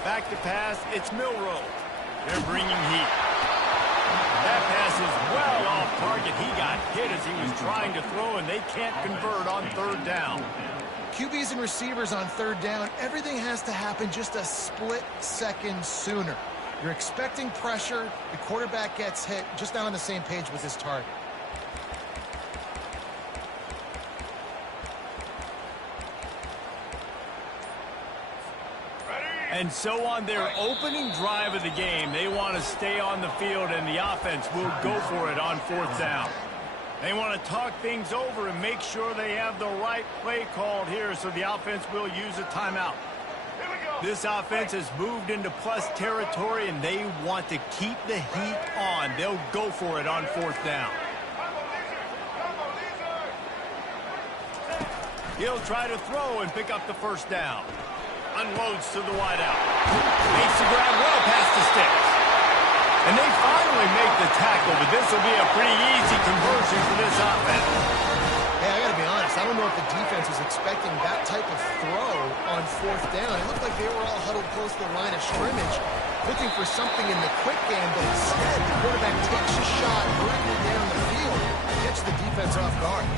Back to pass, it's Milroe. They're bringing heat. That pass is well off target. He got hit as he was trying to throw, and they can't convert on 3rd down. QBs and receivers on 3rd down, everything has to happen just a split second sooner. You're expecting pressure. The quarterback gets hit, just not on the same page with his target. Ready? And so on their opening drive of the game, they want to stay on the field, and the offense will go for it on 4th down. They want to talk things over and make sure they have the right play called here, so the offense will use a timeout. This offense has moved into plus territory, and they want to keep the heat on. They'll go for it on 4th down. He'll try to throw and pick up the 1st down. Unloads to the wideout. Makes the grab well past the sticks. And they finally make the tackle, but this will be a pretty easy conversion for this offense. Hey, I got to be honest. I don't know if the defense was expecting that type of throw on 4th down. It looked like they were all huddled close to the line of scrimmage, looking for something in the quick game, but instead the quarterback takes a shot, bringing it down the field, gets the defense off guard.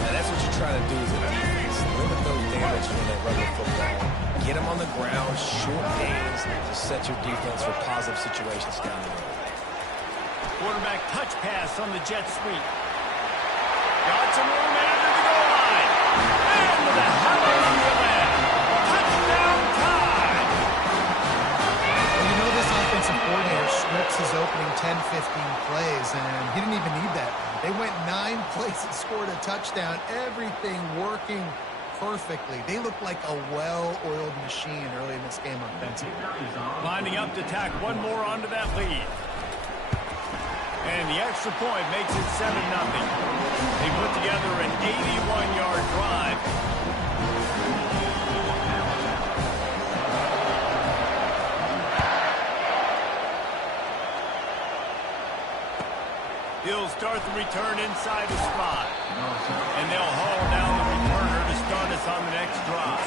Now, that's what you're trying to do as a defense. Limit those damage when they run the football. Get them on the ground, short gains, to set your defense for positive situations down the road. Quarterback touch pass on the jet sweep. Got some room under the goal line. And with a hallelujah land. Touchdown time. Well, you know this offensive coordinator scripts his opening 10, 15 plays, and he didn't even need that. They went 9 plays and scored a touchdown. Everything working perfectly. They look like a well-oiled machine early in this game offensively. Lining up to tack one more onto that lead. And the extra point makes it 7-0. They put together an 81-yard drive. He'll start the return inside the spot. And they'll haul down the returner to start us on the next drive.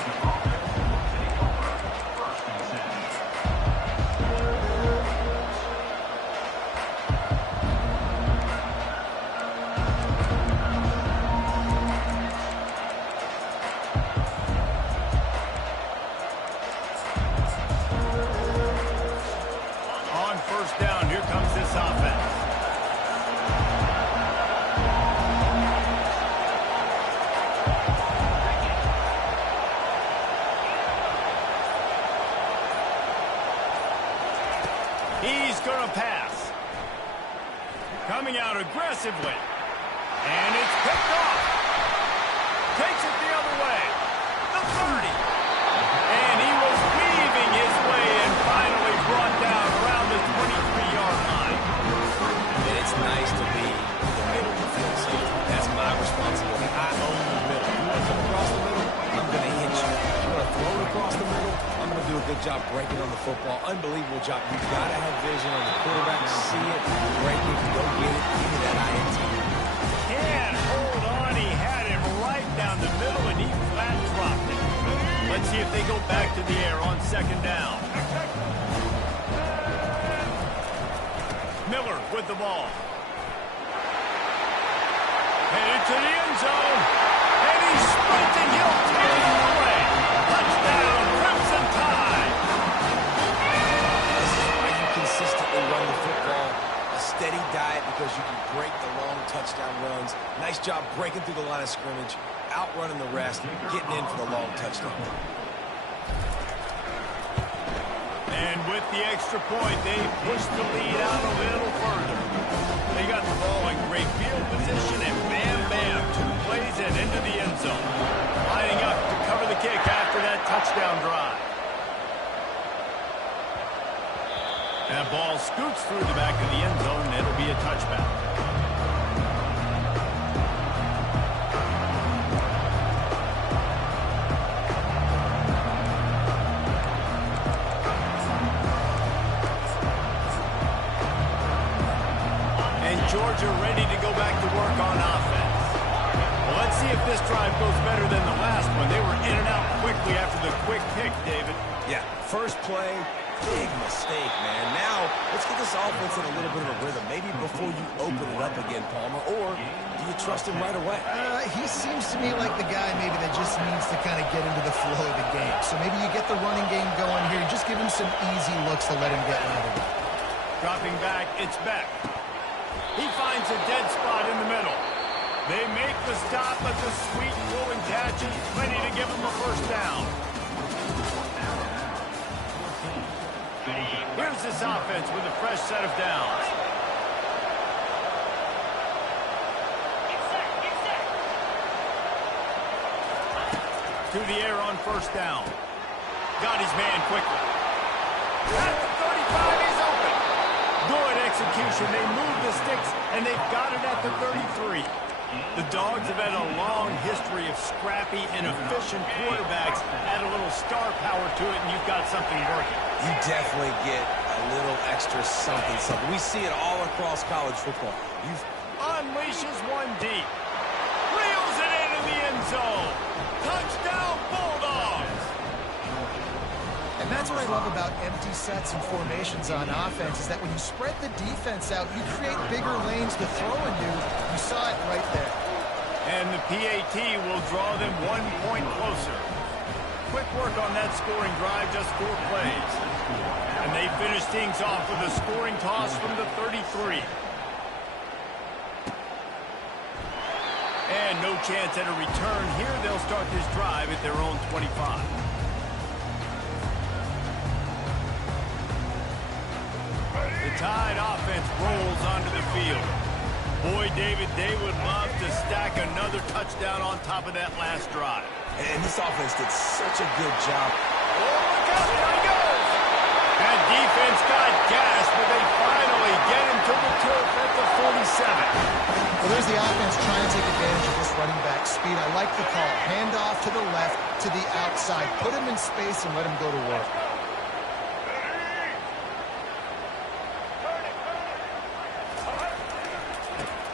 On 1st down, here comes this offense. He's going to pass. Coming out aggressively. And it's picked off. Takes it the other way. The 30. And he was weaving his way and finally brought down around the 23-yard line. And it's nice to be the middle of the field safety. That's my responsibility. I own the middle. You want to come across the middle? I'm going to hit you. You want to throw it across the middle? I'm going to do a good job breaking on the football. Unbelievable job. You've got to have vision on the quarterback to see it, break it, go get it, give me that INT. Can't hold on. He had him right down the middle, and he flat dropped it. Let's see if they go back to the air on 2nd down. Miller with the ball. Headed to the end zone. And he's sprinting. He'll take it all the way. Touchdown, Crimson Tide. This is why you consistently run the football. A steady diet because you can break the long touchdown runs. Nice job breaking through the line of scrimmage, outrunning the rest, getting in for the long touchdown. And with the extra point, they push the lead out a little further. They got the ball in great field position, and bam, bam, 2 plays and into the end zone. Lining up to cover the kick after that touchdown drive. That ball scoots through the back of the end zone, and it'll be a touchback. Georgia ready to go back to work on offense. Well, let's see if this drive goes better than the last one. They were in and out quickly after the quick pick, David. Yeah, first play, big mistake, man. Now, let's get this offense in a little bit of a rhythm. Maybe before you open it up again, Palmer, or do you trust him right away? He seems to me like the guy maybe that just needs to kind of get into the flow of the game. So maybe you get the running game going here. Just give him some easy looks to let him get rid of it. Dropping back, it's Beck. He finds a dead spot in the middle. They make the stop, but the sweet throw and catch is plenty to give him a 1st down. this offense with a fresh set of downs. To the air on first down. Got his man quickly. At the 35, he's open. Good execution. They move the sticks, and they've got it at the 33. The Dogs have had a long history of scrappy and efficient quarterbacks. Add a little star power to it, and you've got something working. You definitely get a little extra something. We see it all across college football. Unleashes one deep. Reels it into the end zone. Touchdown, Bulldogs! And that's what I love about empty sets and formations on offense, is that when you spread the defense out, you create bigger lanes to throw into. You saw it right there. And the PAT will draw them 1 point closer. Quick work on that scoring drive, just 4 plays. And they finish things off with a scoring toss from the 33. And no chance at a return here. They'll start this drive at their own 25. The Tide offense rolls onto the field. Boy, David, they would love to stack another touchdown on top of that last drive. And this offense did such a good job. Oh, look out, there he goes! That defense got gas, but they finally get him to the turf at the 47. Well, there's the offense trying to take advantage of this running back speed. I like the call. Hand off to the left, to the outside. Put him in space and let him go to work.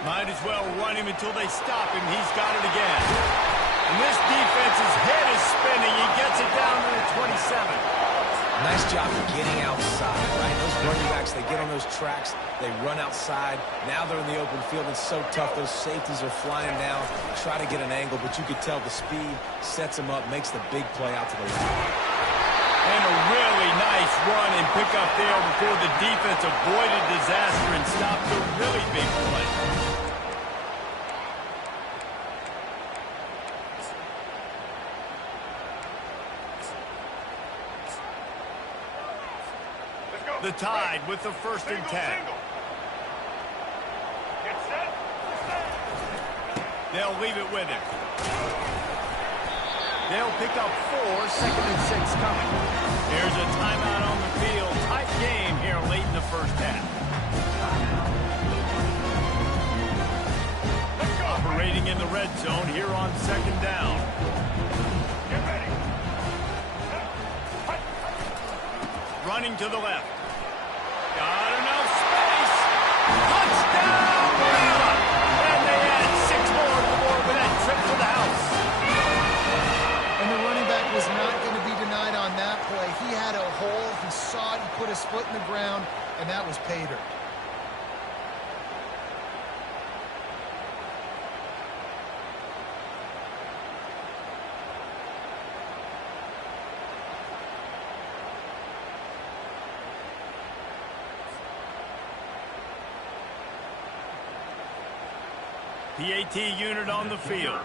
Might as well run him until they stop him. He's got it again. And this defense's head is spinning. He gets it down to the 27. Nice job of getting outside, right? Those running backs, they get on those tracks, they run outside. Now they're in the open field. It's so tough. Those safeties are flying down, try to get an angle, but you could tell the speed sets them up, makes the big play out to the left. And a really nice run and pick up there before the defense avoided disaster and stopped the really big play. The Tide with the 1st and 10. They'll leave it with him. They'll pick up 4, 2nd and 6 coming. There's a timeout on the field. Tight game here late in the first half. Operating in the red zone here on 2nd down. Running to the left. Got enough space. Touchdown, Bama! And they add 6 more with that trip to the house. And the running back was not going to be denied on that play. He had a hole. He saw it. He put his foot in the ground, and that was pay dirt. PAT unit on the field.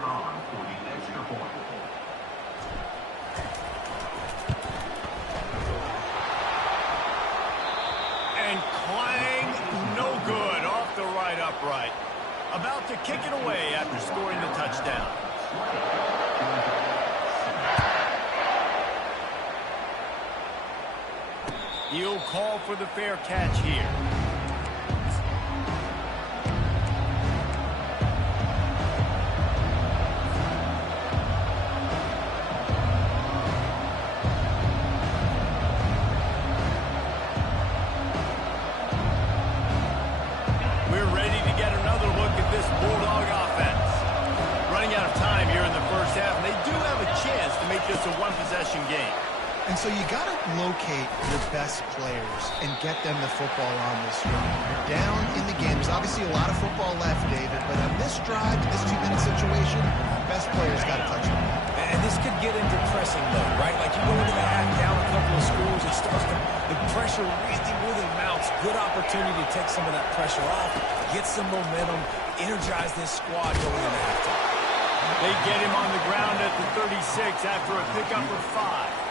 And clang, no good, off the right upright. About to kick it away after scoring the touchdown. He'll call for the fair catch here. Bulldog offense. Running out of time here in the first half, and they do have a chance to make this a one-possession game. And so you got to locate your best players and get them the football on this drive. You're down in the game. There's obviously a lot of football left, David, but on this drive, this 2-minute situation, best players got to touch them. And this could get into pressing mode, right? Like you go into the half, down a couple of scores, it starts to, the pressure really mounts. Good opportunity to take some of that pressure off, get some momentum, energize this squad going into halftime. They get him on the ground at the 36 after a pickup of 5.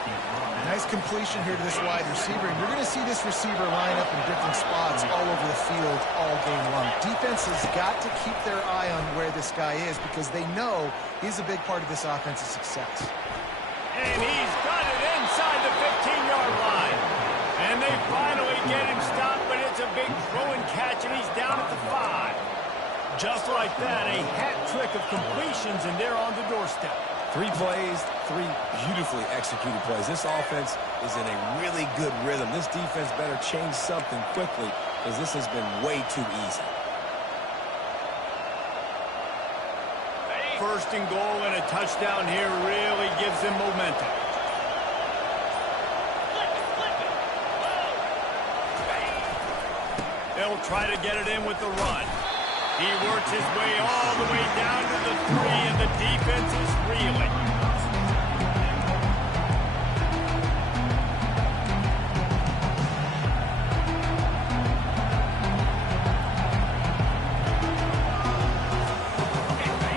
Nice nice completion here to this wide receiver. And you're going to see this receiver line up in different spots all over the field all game long. Defense has got to keep their eye on where this guy is because they know he's a big part of this offensive success. And he's got it inside the 15-yard line. And they finally get him stopped, but it's a big throw and catch, and he's down at the 5. Just like that, a hat trick of completions, and they're on the doorstep. 3 plays, 3 beautifully executed plays. This offense is in a really good rhythm. This defense better change something quickly because this has been way too easy. First and goal and a touchdown here really gives them momentum. They'll try to get it in with the run. He works his way all the way down to the 3, and the defense is reeling.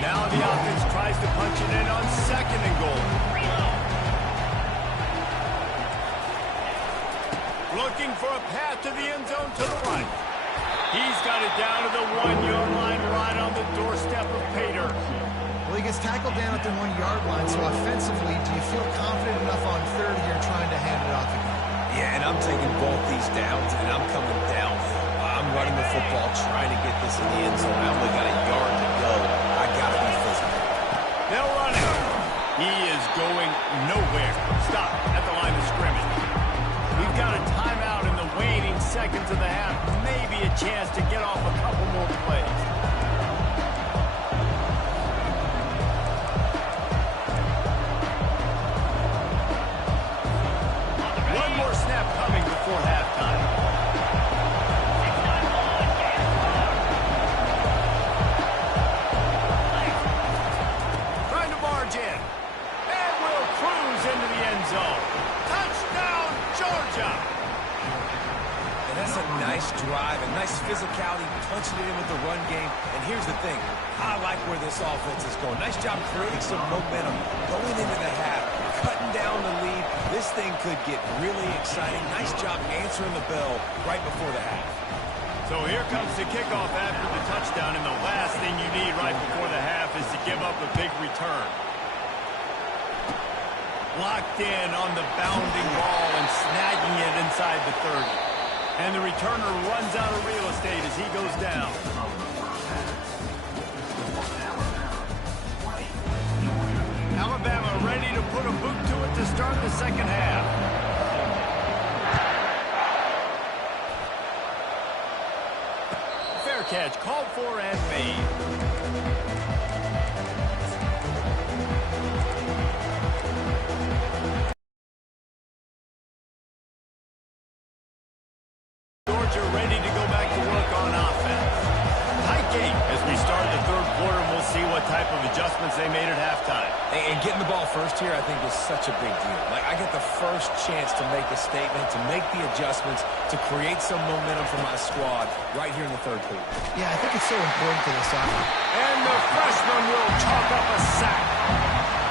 Now the offense tries to punch it in on 2nd and goal. Looking for a path to the end zone to the right. He's got it down to the 1-yard line right on the doorstep of Pater. Well, he gets tackled down at the 1-yard line, so offensively, do you feel confident enough on 3rd here trying to hand it off again? Yeah, and I'm taking both these downs, and I'm coming downhill. I'm running the football, trying to get this in the end zone. I only got a yard to go. I got to be physical. They'll run it. He is going nowhere. Stop at the line of scrimmage. We've got a timeout in the waning seconds of the half. Maybe a chance to get off a couple more plays. One more snap coming before halftime. Trying to barge in. And will cruise into the end zone. Touchdown, Georgia! And that's a nice drive, a nice physicality, punching it in with the run game. And here's the thing. I like where this offense is going. Nice job creating some momentum, going into the half, cutting down the lead. This thing could get really exciting. Nice job answering the bell right before the half. So here comes the kickoff after the touchdown, and the last thing you need right before the half is to give up a big return. Locked in on the bounding ball and snagging it inside the 30. And the returner runs out of real estate as he goes down. Alabama ready to put a boot to it to start the second half. Fair catch called for and made. Ready to go back to work on offense. Tight game as we start the 3rd quarter, and we'll see what type of adjustments they made at halftime. And getting the ball first here, I think, is such a big deal. Like, I get the first chance to make a statement, to make the adjustments, to create some momentum for my squad right here in the 3rd quarter. Yeah, I think it's so important for this offense. And the freshman will chalk up a sack.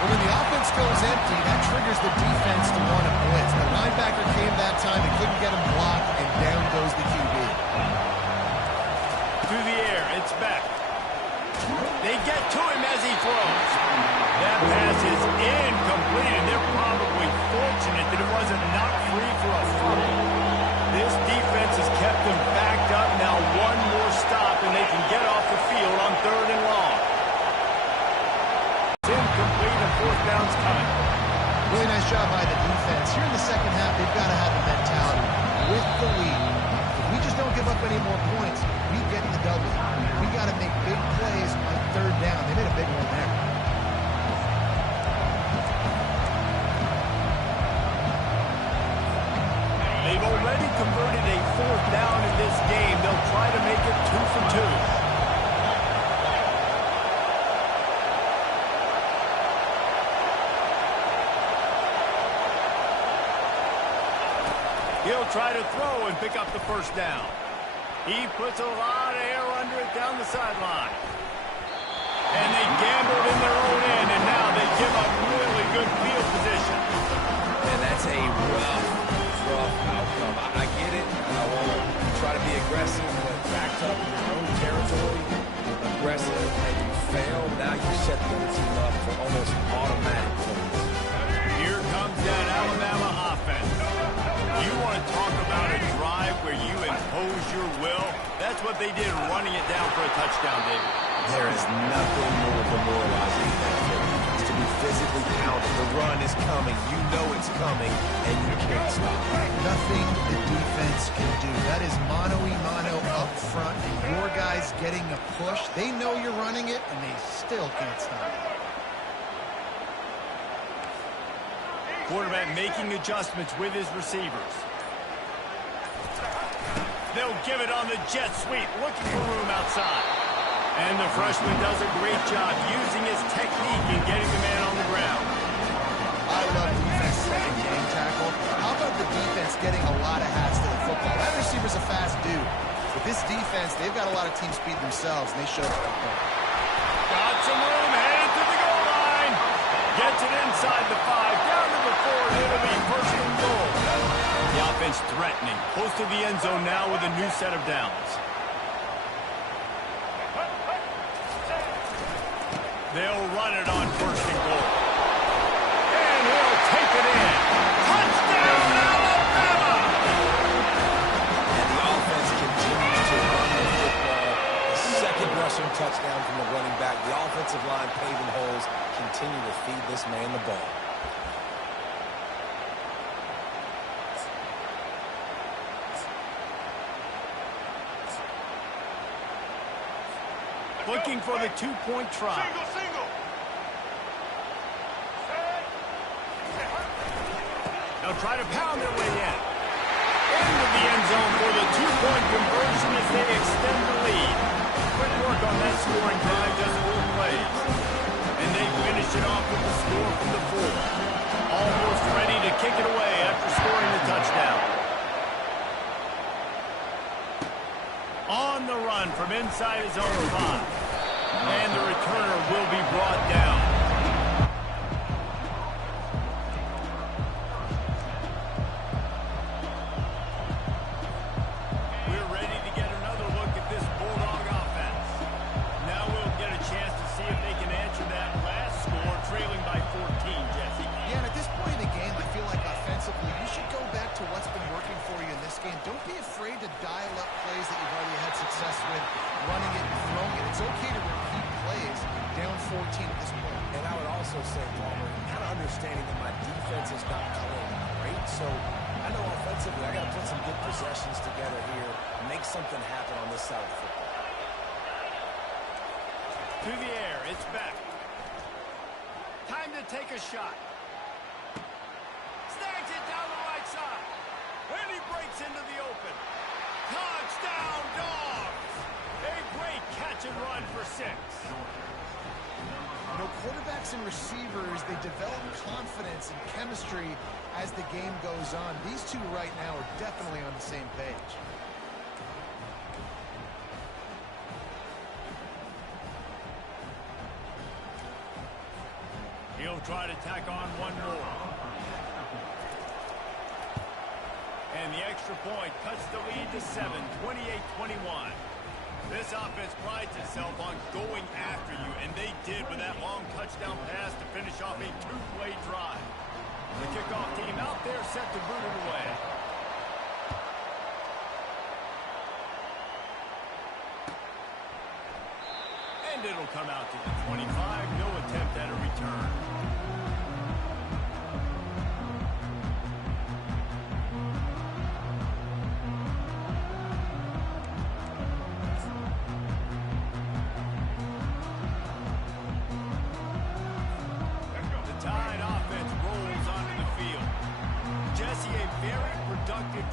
Well, when the offense goes empty, that triggers the defense to want to blitz. The linebacker came that time, they couldn't get him blocked, and down goes the QB. Through the air, it's back. They get to him as he throws. That pass is incomplete, and they're probably fortunate that it wasn't knocked free for a fumble. This defense has kept them backed up. Now one more stop, and they can get off the field on 3rd and long. It's incomplete, and 4th down's coming. Really nice job by the defense. Here in the second half, they've got to have a mentality. With the lead, if we just don't give up any more points, we get the W. We got to make big plays on 3rd down. They made a big one there. They've already converted a 4th down in this game. They'll try to make it 2 for 2. He'll try to throw and pick up the 1st down. He puts a lot of air under it down the sideline. And they gambled in their own end, and now they give up really good field position. And that's That's a rough outcome. I get it. I want to try to be aggressive, but backed up in your own territory, aggressive, and you fail. Now you set the other team up for almost automatic points. Here comes that Alabama offense. You want to talk about a drive where you impose your will? That's what they did, running it down for a touchdown, David. There is nothing more demoralizing than that feeling. To be physically pounded. The run is coming. You know it's coming, and you can't stop. Nothing the defense can do. That is mano-a-mano up front, and your guys getting a push. They know you're running it, and they still can't stop it. Quarterback making adjustments with his receivers. They'll give it on the jet sweep, looking for room outside. And the freshman does a great job using his technique and getting the man on the ground. I love defense second game tackle. How about the defense getting a lot of hats to the football? That receiver's a fast dude. With this defense, they've got a lot of team speed themselves, and they showed it right there. Got some room, headed to the goal line. Gets it inside the 5, down to the 4, and it'll be first and goal. The offense threatening, close to the end zone now with a new set of downs. They'll run it on first and goal. And he'll take it in. Touchdown, Alabama! And the offense continues to run the football. A second rushing touchdown from the running back. The offensive line paving holes continue to feed this man the ball. Looking for the two-point try. They'll try to pound their way in. Into the end zone for the two-point conversion as they extend the lead. Quick work on that scoring drive, just 4 plays. And they finish it off with the score from the 4. Almost ready to kick it away after scoring the touchdown. On the run from inside his own 5. And the returner will be brought down. We're ready to get another look at this Bulldog offense. Now we'll get a chance to see if they can answer that last score, trailing by 14, Jesse. Yeah, and at this point in the game, I feel like offensively, you should go back to what's been working for you in this game. Don't be afraid to dial up plays that you've already had success with, running it and throwing it. It's okay to repeat plays down 14 at this point. And I would also say, Palmer, kind of understanding that my defense is not playing great, so I know offensively I got to put some good possessions together here, make something happen on this side of the football. To the air, it's back. Time to take a shot. Snags it down the right side. And he breaks into the open. Touchdown, Dogs! A great catch and run for 6. You know, quarterbacks and receivers, they develop confidence and chemistry as the game goes on. These two right now are definitely on the same page. He'll try to tack on one more. And the extra point cuts the lead to 7, 28-21. This offense prides itself on going after you, and they did with that long touchdown pass to finish off a 2-play drive. The kickoff team out there set to boot it away. And it'll come out to the 25, no attempt at a return.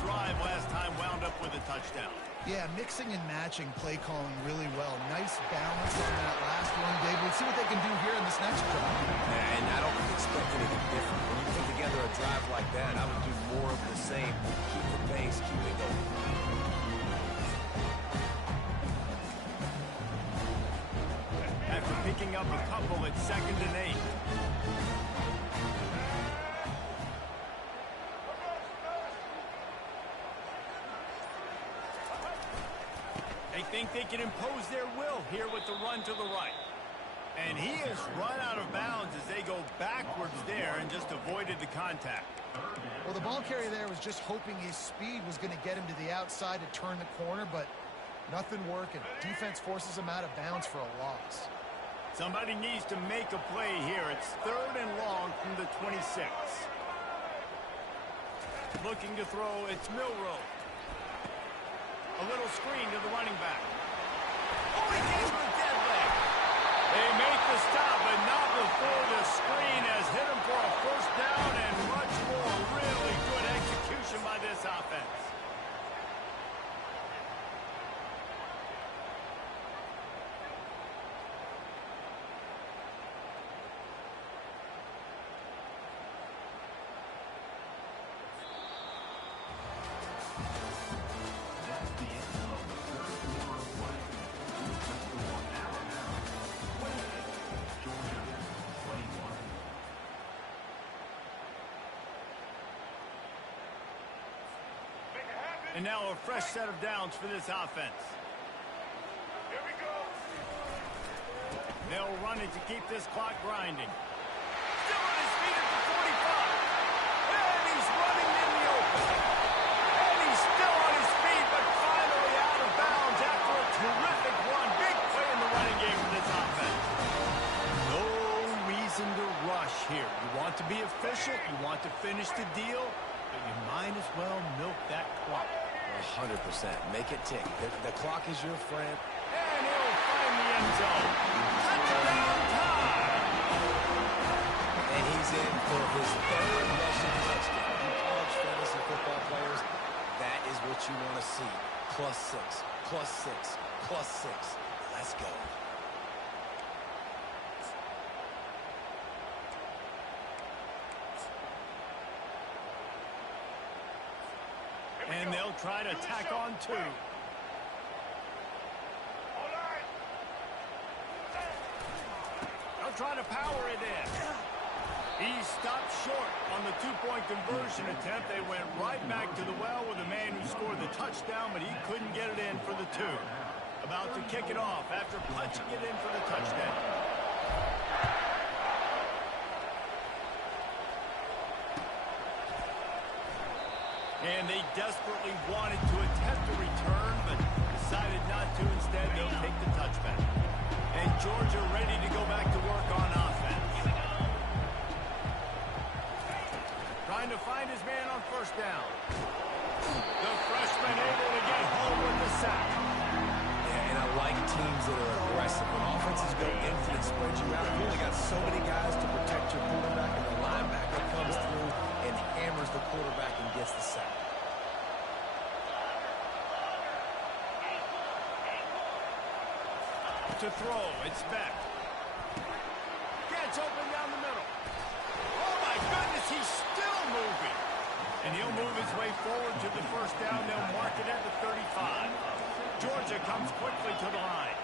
Drive last time wound up with a touchdown. Yeah, mixing and matching play calling really well. Nice balance on that last one, Dave. Let's see what they can do here in this next drive. And I don't expect anything different. When you put together a drive like that, I would do more of the same. Keep the pace, keep it going. After picking up a couple at 2nd and 8. They think they can impose their will here with the run to the right. And he has run out of bounds as they go backwards there and just avoided the contact. Well, the ball carrier there was just hoping his speed was going to get him to the outside to turn the corner, but nothing working. Defense forces him out of bounds for a loss. Somebody needs to make a play here. It's 3rd and long from the 26. Looking to throw, it's Milrow. A little screen to the running back. Oh, he gave him a dead leg. They make the stop, but not before the screen has hit him for a first down and much more. Really good execution by this offense. And now a fresh set of downs for this offense. Here we go. They'll run it to keep this clock grinding. Still on his feet at the 45. And he's running in the open. And he's still on his feet, but finally out of bounds after a terrific run. Big play in the running game for this offense. No reason to rush here. You want to be efficient. You want to finish the deal. But you might as well milk that clock. 100%. Make it tick. The clock is your friend. And he'll find the end zone. Touchdown time! And he's in for his 3rd rushing touchdown. You college fantasy football players, that is what you want to see. +6, +6, +6. Let's go. And they'll try to tack on 2. They'll try to power it in. He stopped short on the 2-point conversion attempt. They went right back to the well with the man who scored the touchdown, but he couldn't get it in for the 2. About to kick it off after punching it in for the touchdown. And they desperately wanted to attempt a return, but decided not to. Instead, they'll take the touchback. And Georgia ready to go back to work on offense. Trying to find his man on 1st down. The freshman able to get home with the sack. Yeah, and I like teams that are aggressive. When offenses go empty and spread you out, you only got so many guys to protect your quarterback, and the linebacker comes through and hammers the quarterback and gets the sack. To throw, it's Beck. Gets open down the middle. Oh my goodness, he's still moving. And he'll move his way forward to the 1st down. They'll mark it at the 35. Georgia comes quickly to the line.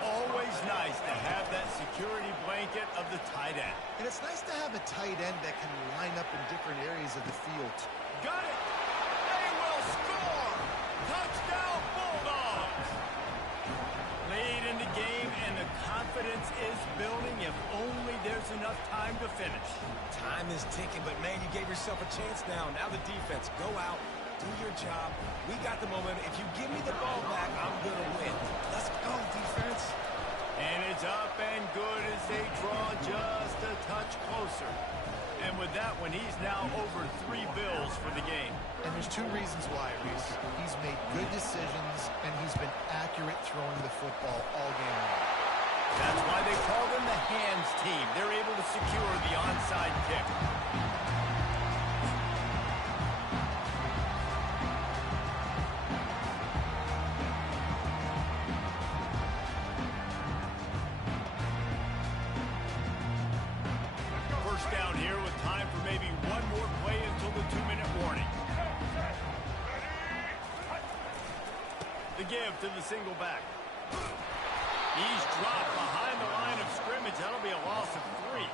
Always nice to have that security blanket of the tight end. And it's nice to have a tight end that can line up in different areas of the field. Got it. They will score. Touchdown Bulldogs. Lead in the game, and the confidence is building if only there's enough time to finish. Time is ticking, but man, you gave yourself a chance now. Now the defense, go out, do your job. We got the momentum. If you give me the ball back, I'm going to win. Let's go, defense. And it's up and good as they draw just a touch closer. And with that one, he's now over 3 bills for the game. And there's 2 reasons why, Reese. He's made good decisions, and he's been accurate throwing the football all game long. That's why they call them the hands team. They're able to secure the onside kick. First down here with time for maybe one more play until the 2-minute warning. The give to the single back. He's dropped behind the line of scrimmage. That'll be a loss of 3.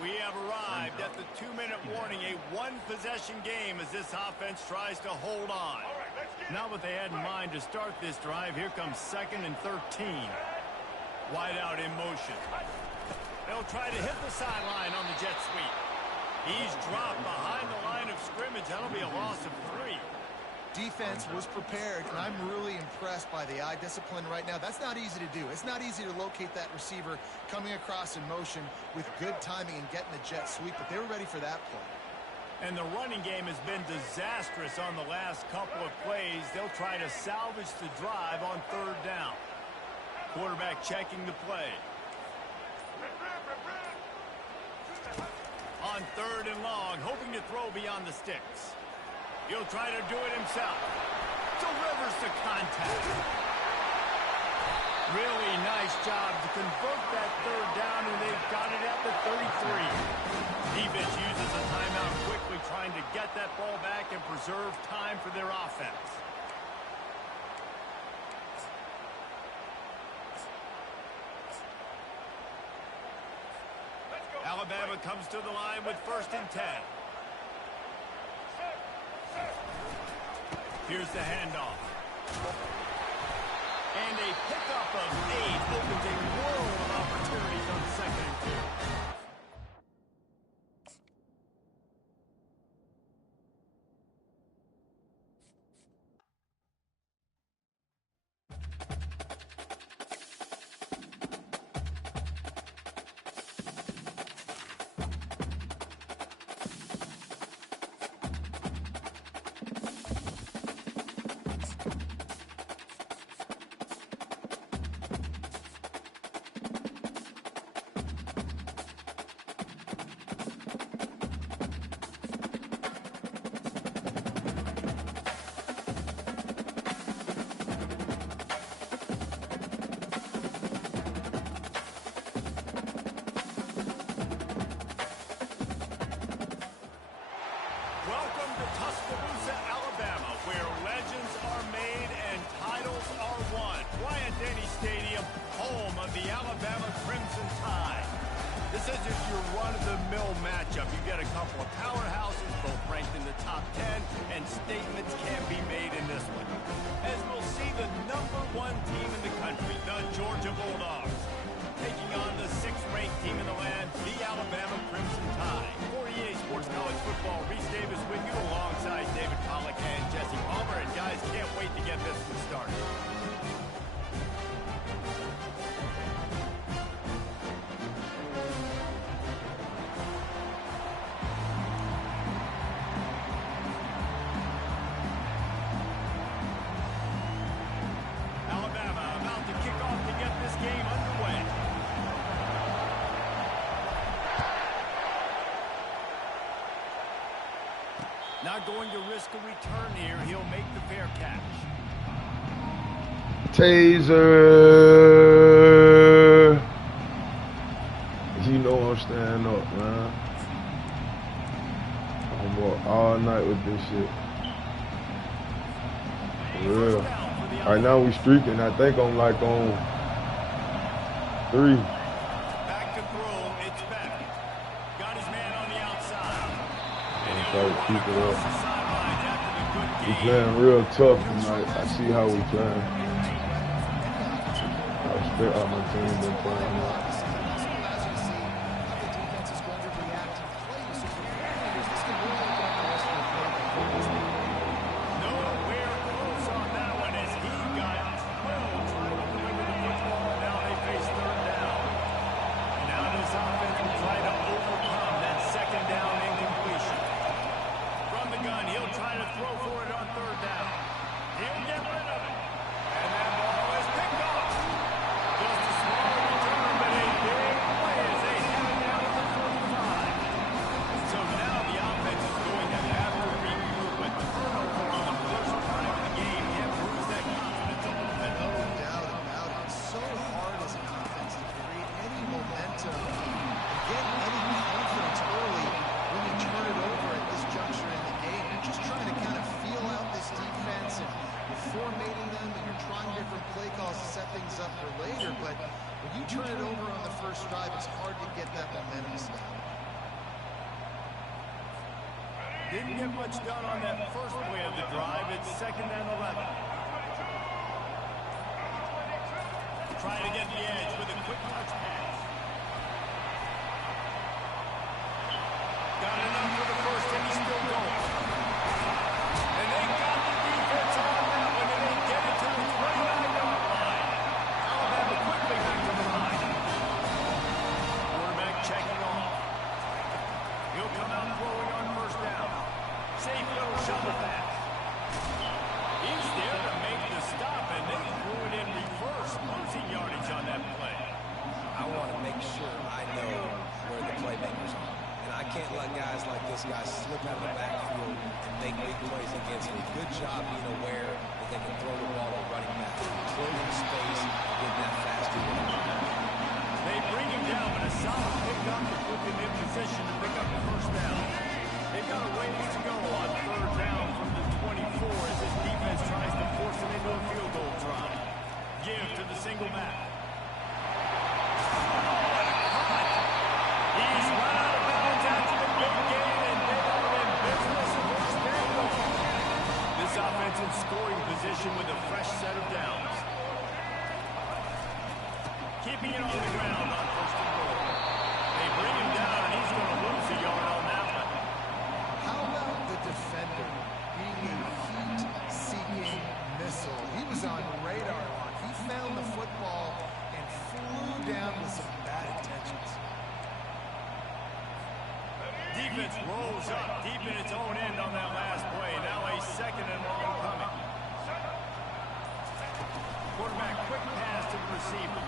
We have arrived at the 2-minute warning, a one-possession game as this offense tries to hold on. Not what they had in mind to start this drive. Here comes 2nd and 13. Wide out in motion. They'll try to hit the sideline on the jet sweep. He's dropped behind the line of scrimmage. That'll be a loss of 3. Defense was prepared, and I'm really impressed by the eye discipline right now. That's not easy to do. It's not easy to locate that receiver coming across in motion with good timing and getting the jet sweep, but they were ready for that play. And the running game has been disastrous on the last couple of plays. They'll try to salvage the drive on 3rd down. Quarterback checking the play. On 3rd and long, hoping to throw beyond the sticks. He'll try to do it himself. Delivers the contact. Really nice job to convert that 3rd down, and they've got it at the 33. Defense uses a timeout quickly, trying to get that ball back and preserve time for their offense. Alabama comes to the line with 1st and 10. Here's the handoff. And a pickup of 8 opens a world of opportunities on 2nd and 2. Welcome to Tuscaloosa, Alabama, where legends are made and titles are won. Bryant-Denny Stadium, home of the Alabama Crimson Tide. This isn't your run-of-the-mill matchup. You get a couple of powerhouses, both ranked in the top 10, and statements can be made in this one. As we'll see the #1 team in the country, the Georgia Bulldogs, taking on the 6th-ranked team in the land, the Alabama Crimson Tide. For EA Sports College Football, Reese Davis with you alongside David Pollack and Jesse Palmer. And guys, can't wait to get this one started. Alabama about to kick off to get this game underway. Not going to risk a return here. He'll make the fair catch. Taser. You know I'm staying up, man. I'm up all night with this shit. For real. Right now we streaking. I think I'm like on 3. Back to throw. It's back. Got his man on the outside. And Try to keep it up. the sidelines after the good We game. playing real tough tonight. I see how we playing. I respect how my team been playing. Nowhere close on that one as he got 12 trying to deliver the football. Now they face 3rd down. And now this offense will try to overcome that 2nd down incompletion. From the gun, he'll try to throw for it on 3rd down. He'll get rid of it. And that ball is picked off. Just a small return, but a big play as they have it down at the 45. So now the offense is going to have to regroup with the turnover on the first drive of the game. Can't lose that confidence a little bit. No doubt about it. It's so hard as an offense to create any momentum and get any confidence early when you turn it over at this juncture in the game. You're just trying to kind of feel out this defense, and you're formating them, and you're trying different Didn't get much done on that first play of the drive. It's 2nd and 11. Trying to get the edge with a quick touch pass. Got enough for the first, and he's still going. And they got the defense on that one, and they get it to the 29-yard line. Alabama quickly back to the line. Quarterback checking off. He'll come out throwing on first down. Safe little shovel pass. He's there to make the stop, and they threw it in reverse, losing yardage on that play. I want to make sure I know where the playmakers are. And I can't let guys like this guy slip out of the backfield and make big plays against me. Good job being aware that they can throw the ball to running back. Closing space and getting that fast to him. They bring him down, but a solid pickup to put them in position to pick up the first down. They've got a ways to go on 3rd down from the 24 as this defense tries to force them into a field goal try. Give to the single back. He's run out of bounds after the big game, and they are in business of expanding. This offense in scoring position with a fresh set of downs. Keeping it on the ground on 1st and goal. They bring him down, and he's going to lose a yard on that one. How about the defender being a heat-seeking missile? He was on radar lock. He found the football and flew down with some bad intentions. Defense rolls up deep in its own end on that last play. Now a 2nd and long coming. Quarterback quick pass to the receiver.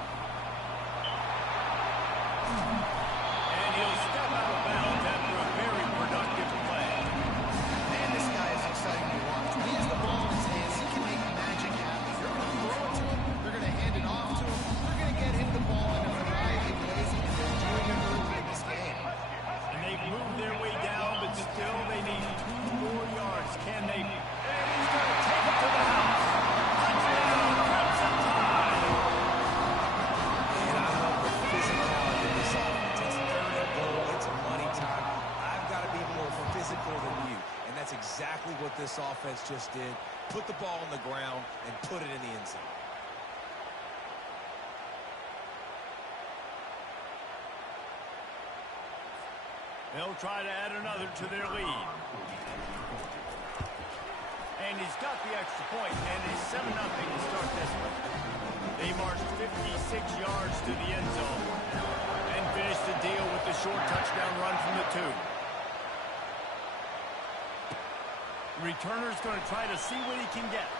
And he'll step out of bounds after a very productive play. Man, this guy is exciting to watch. When he has the ball in his hands, he can make magic happen. They're going to throw it to him. They're going to hand it off to him. They're going to get him the ball in a variety of ways, and they're doing it early in this game. And they've moved their way down, but still they need 2 more yards. Can they? And he's going to take it to the house. Touchdown, Crimson Tide. And I love the physicality of this offense. It's 3rd and goal. It's money time. I've got to be more physical than you. And that's exactly what this offense just did. Put the ball on the ground and put it in the end zone. They'll try to add another to their lead. And he's got the extra point, and it's 7-0 to start this one. They marched 56 yards to the end zone and finished the deal with the short touchdown run from the 2. Returner's going to try to see what he can get.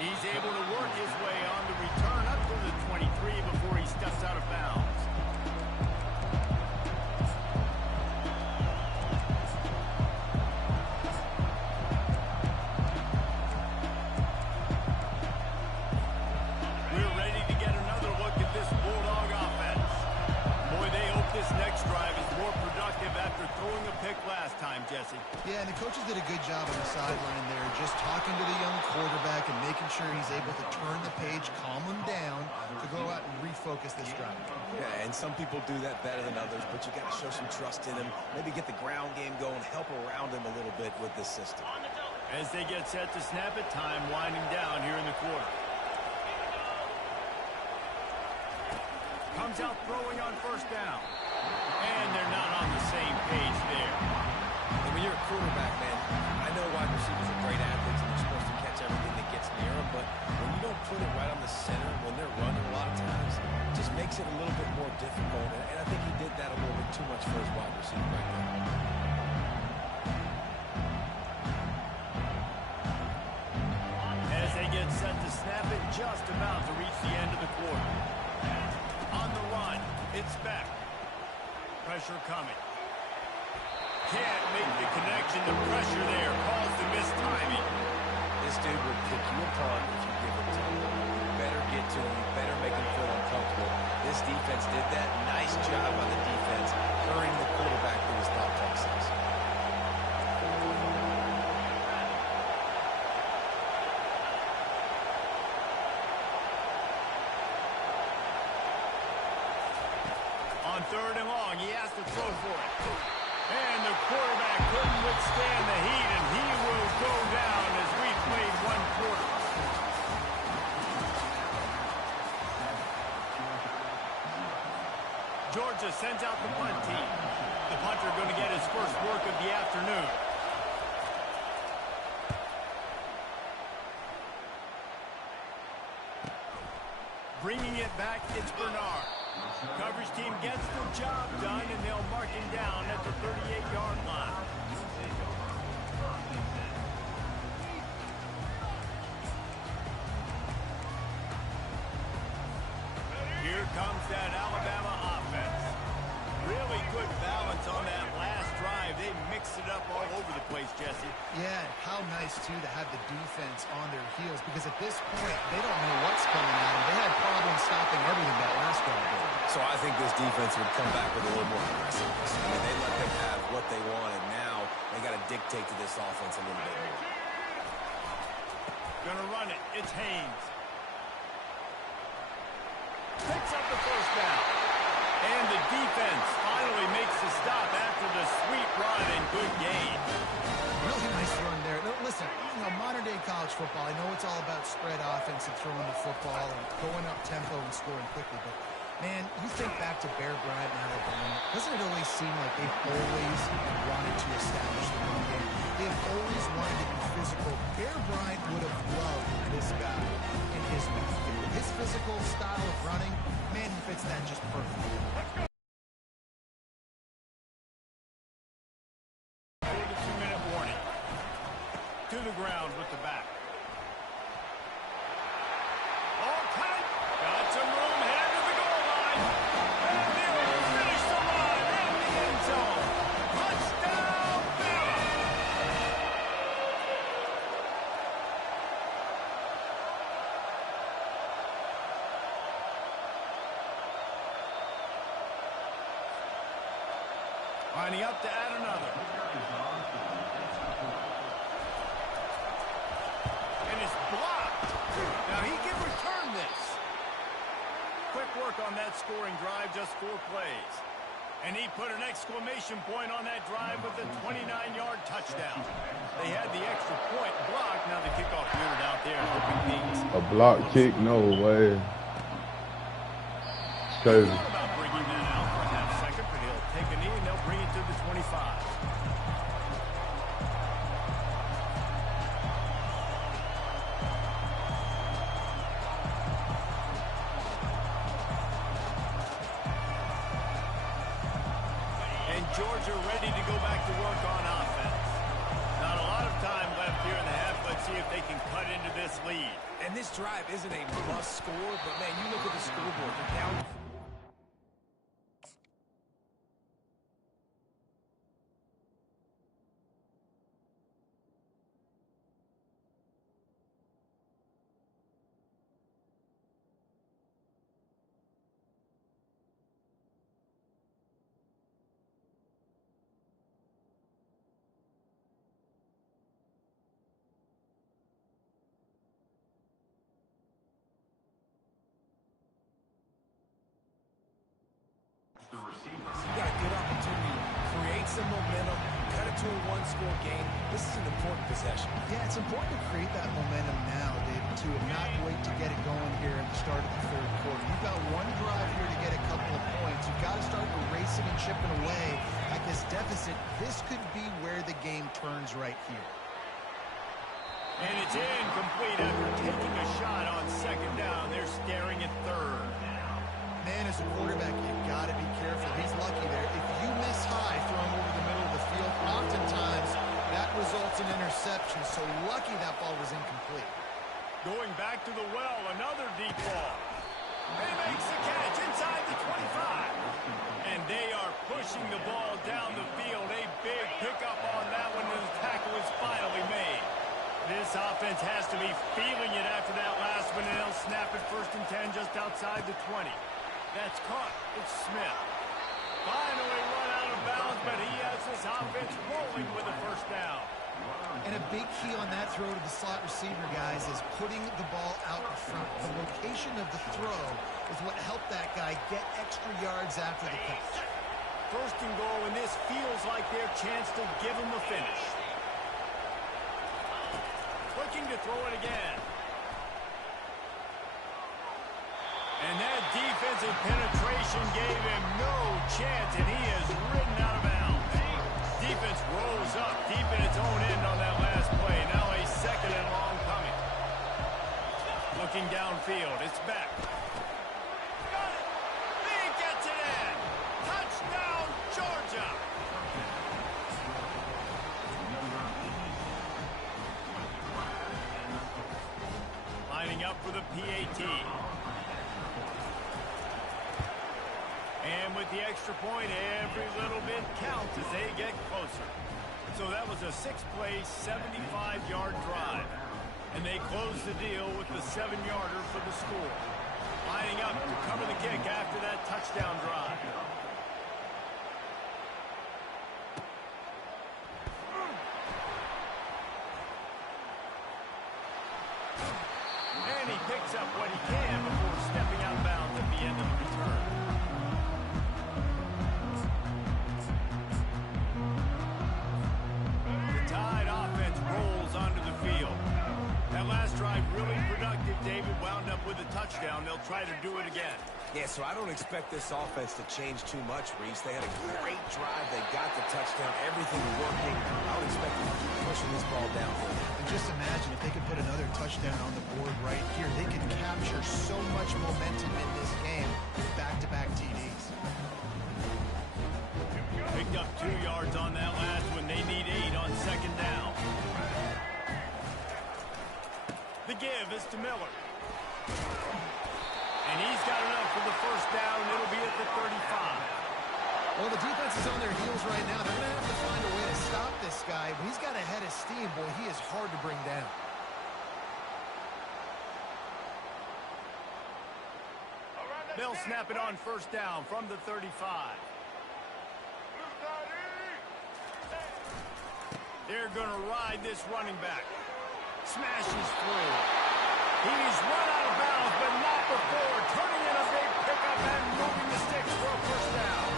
He's able to work his way on the return up to the 23 before he steps out of bounds. Jesse. Yeah, and the coaches did a good job on the sideline there, just talking to the young quarterback and making sure he's able to turn the page, calm him down, to go out and refocus this drive. Yeah, and some people do that better than others, but you got to show some trust in him, maybe get the ground game going, help around him a little bit with this system. As they get set to snap it, time winding down here in the quarter. Comes out throwing on 1st down. And they're not on the same page there. And when you're a quarterback, man, I know wide receivers are great athletes and they're supposed to catch everything that gets near them, but when you don't put it right on the center, when they're running a lot of times, it just makes it a little bit more difficult. And I think he did that a little bit too much for his wide receiver right there. As they get set to snap it, just about to reach the end of the quarter. On the run, it's back. Pressure coming. Can't make the connection. The pressure there caused the missed timing. This dude will pick you apart if you give it to him. You better get to him. You better make him feel uncomfortable. This defense did that. Nice job by the defense, hurrying the quarterback through his thought process. On 3rd and long, he has to throw for it. And the quarterback couldn't withstand the heat, and he will go down as we played one quarter. Georgia sends out the punt team. The punter going to get his first work of the afternoon. Bringing it back, it's Bernard. Coverage team gets the job done, and they'll mark him down at the 38-yard line. Here comes that Alabama offense. Really good balance on that last drive. They mixed it up all over the place, Jesse. Yeah, how nice, too, to have the defense on their heels, because at this point, they don't know what's coming at them. They had problems stopping everything that last drive. So I think this defense would come back with a little more aggressiveness. I mean, they let them have what they wanted. Now they got to dictate to this offense a little bit more. Gonna run it. It's Haynes. Picks up the first down. And the defense finally makes the stop after the sweet run and good gain. Really nice run there. No, listen, modern-day college football, I know it's all about spread offense and throwing the football and going up tempo and scoring quickly, but, man, you think back to Bear Bryant in Alabama, doesn't it always seem like they've always wanted to establish the run game? They've always wanted to be physical. Bear Bryant would have loved this guy in his backfield. His physical style of running, man, he fits that just perfectly. 42-minute warning. To the ground with the back. All tight. Got some room. Head to the goal line. And he'll finish the line in the end zone. Touchdown, Bama. Lining up to add another. And it's blocked. Now he can return this. Quick work on that scoring drive, just 4 plays. And he put an exclamation point on that drive with a 29-yard touchdown. They had the extra point blocked. Now the kickoff unit out there hoping things. A block kick? No way. It's crazy. Thought about bringing that out for a half second, but he'll take a knee and they'll bring it to the 25. And Georgia ready to go back to work on offense. Not a lot of time left here in the half. Let's see if they can cut into this lead. And this drive isn't a must score, but, man, you look at the scoreboard. They're down. You got a good opportunity to create some momentum, cut it to a one-score game. This is an important possession. Yeah, it's important to create that momentum now, David, to not wait to get it going here at the start of the third quarter. You've got one drive here to get a couple of points. You've got to start erasing and chipping away at this deficit. This could be where the game turns right here. And it's incomplete after taking a shot on second down. They're staring at third. Man, as a quarterback, you've got to be careful. He's lucky there. If you miss high throwing over the middle of the field, oftentimes that results in interception. So lucky that ball was incomplete. Going back to the well, another deep ball. He makes the catch inside the 25. And they are pushing the ball down the field. A big pickup on that one, and the tackle is finally made. This offense has to be feeling it after that last one, and they'll snap it 1st and 10 just outside the 20. That's caught. It's Smith. Finally run out of bounds, but he has this offense rolling with a first down. And a big key on that throw to the slot receiver, guys, is putting the ball out in front. The location of the throw is what helped that guy get extra yards after the catch. First and goal, and this feels like their chance to give them a finish. Looking to throw it again. And that defensive penetration gave him no chance, and he is ridden out of bounds. Defense rolls up deep in its own end on that last play. Now a second and long coming. Looking downfield, it's back. Got it. He gets it in. Touchdown, Georgia. Lining up for the PAT. And with the extra point, every little bit counts as they get closer. So that was a 6-play, 75-yard drive. And they close the deal with the 7-yarder for the score. Lining up to cover the kick after that touchdown drive. And he picks up what he can before stepping out of bounds at the end of the return. Really productive. David wound up with a touchdown. They'll try to do it again. Yeah, so I don't expect this offense to change too much, Reese. They had a great drive. They got the touchdown. Everything working. I would expect them to keep pushing this ball downfield. And just imagine if they could put another touchdown on the board right here. They could capture so much momentum in this game with back-to-back TDs. Picked up 2 yards on that last one. They need 8 on second down. The give is to Miller. And he's got enough for the first down. It'll be at the 35. Well, the defense is on their heels right now. They're going to have to find a way to stop this guy. When he's got a head of steam, boy, he is hard to bring down. They'll snap it on first down from the 35. They're going to ride this running back. Smashes through. He's run out of bounds, but not before turning in a big pickup and moving the sticks for a first down.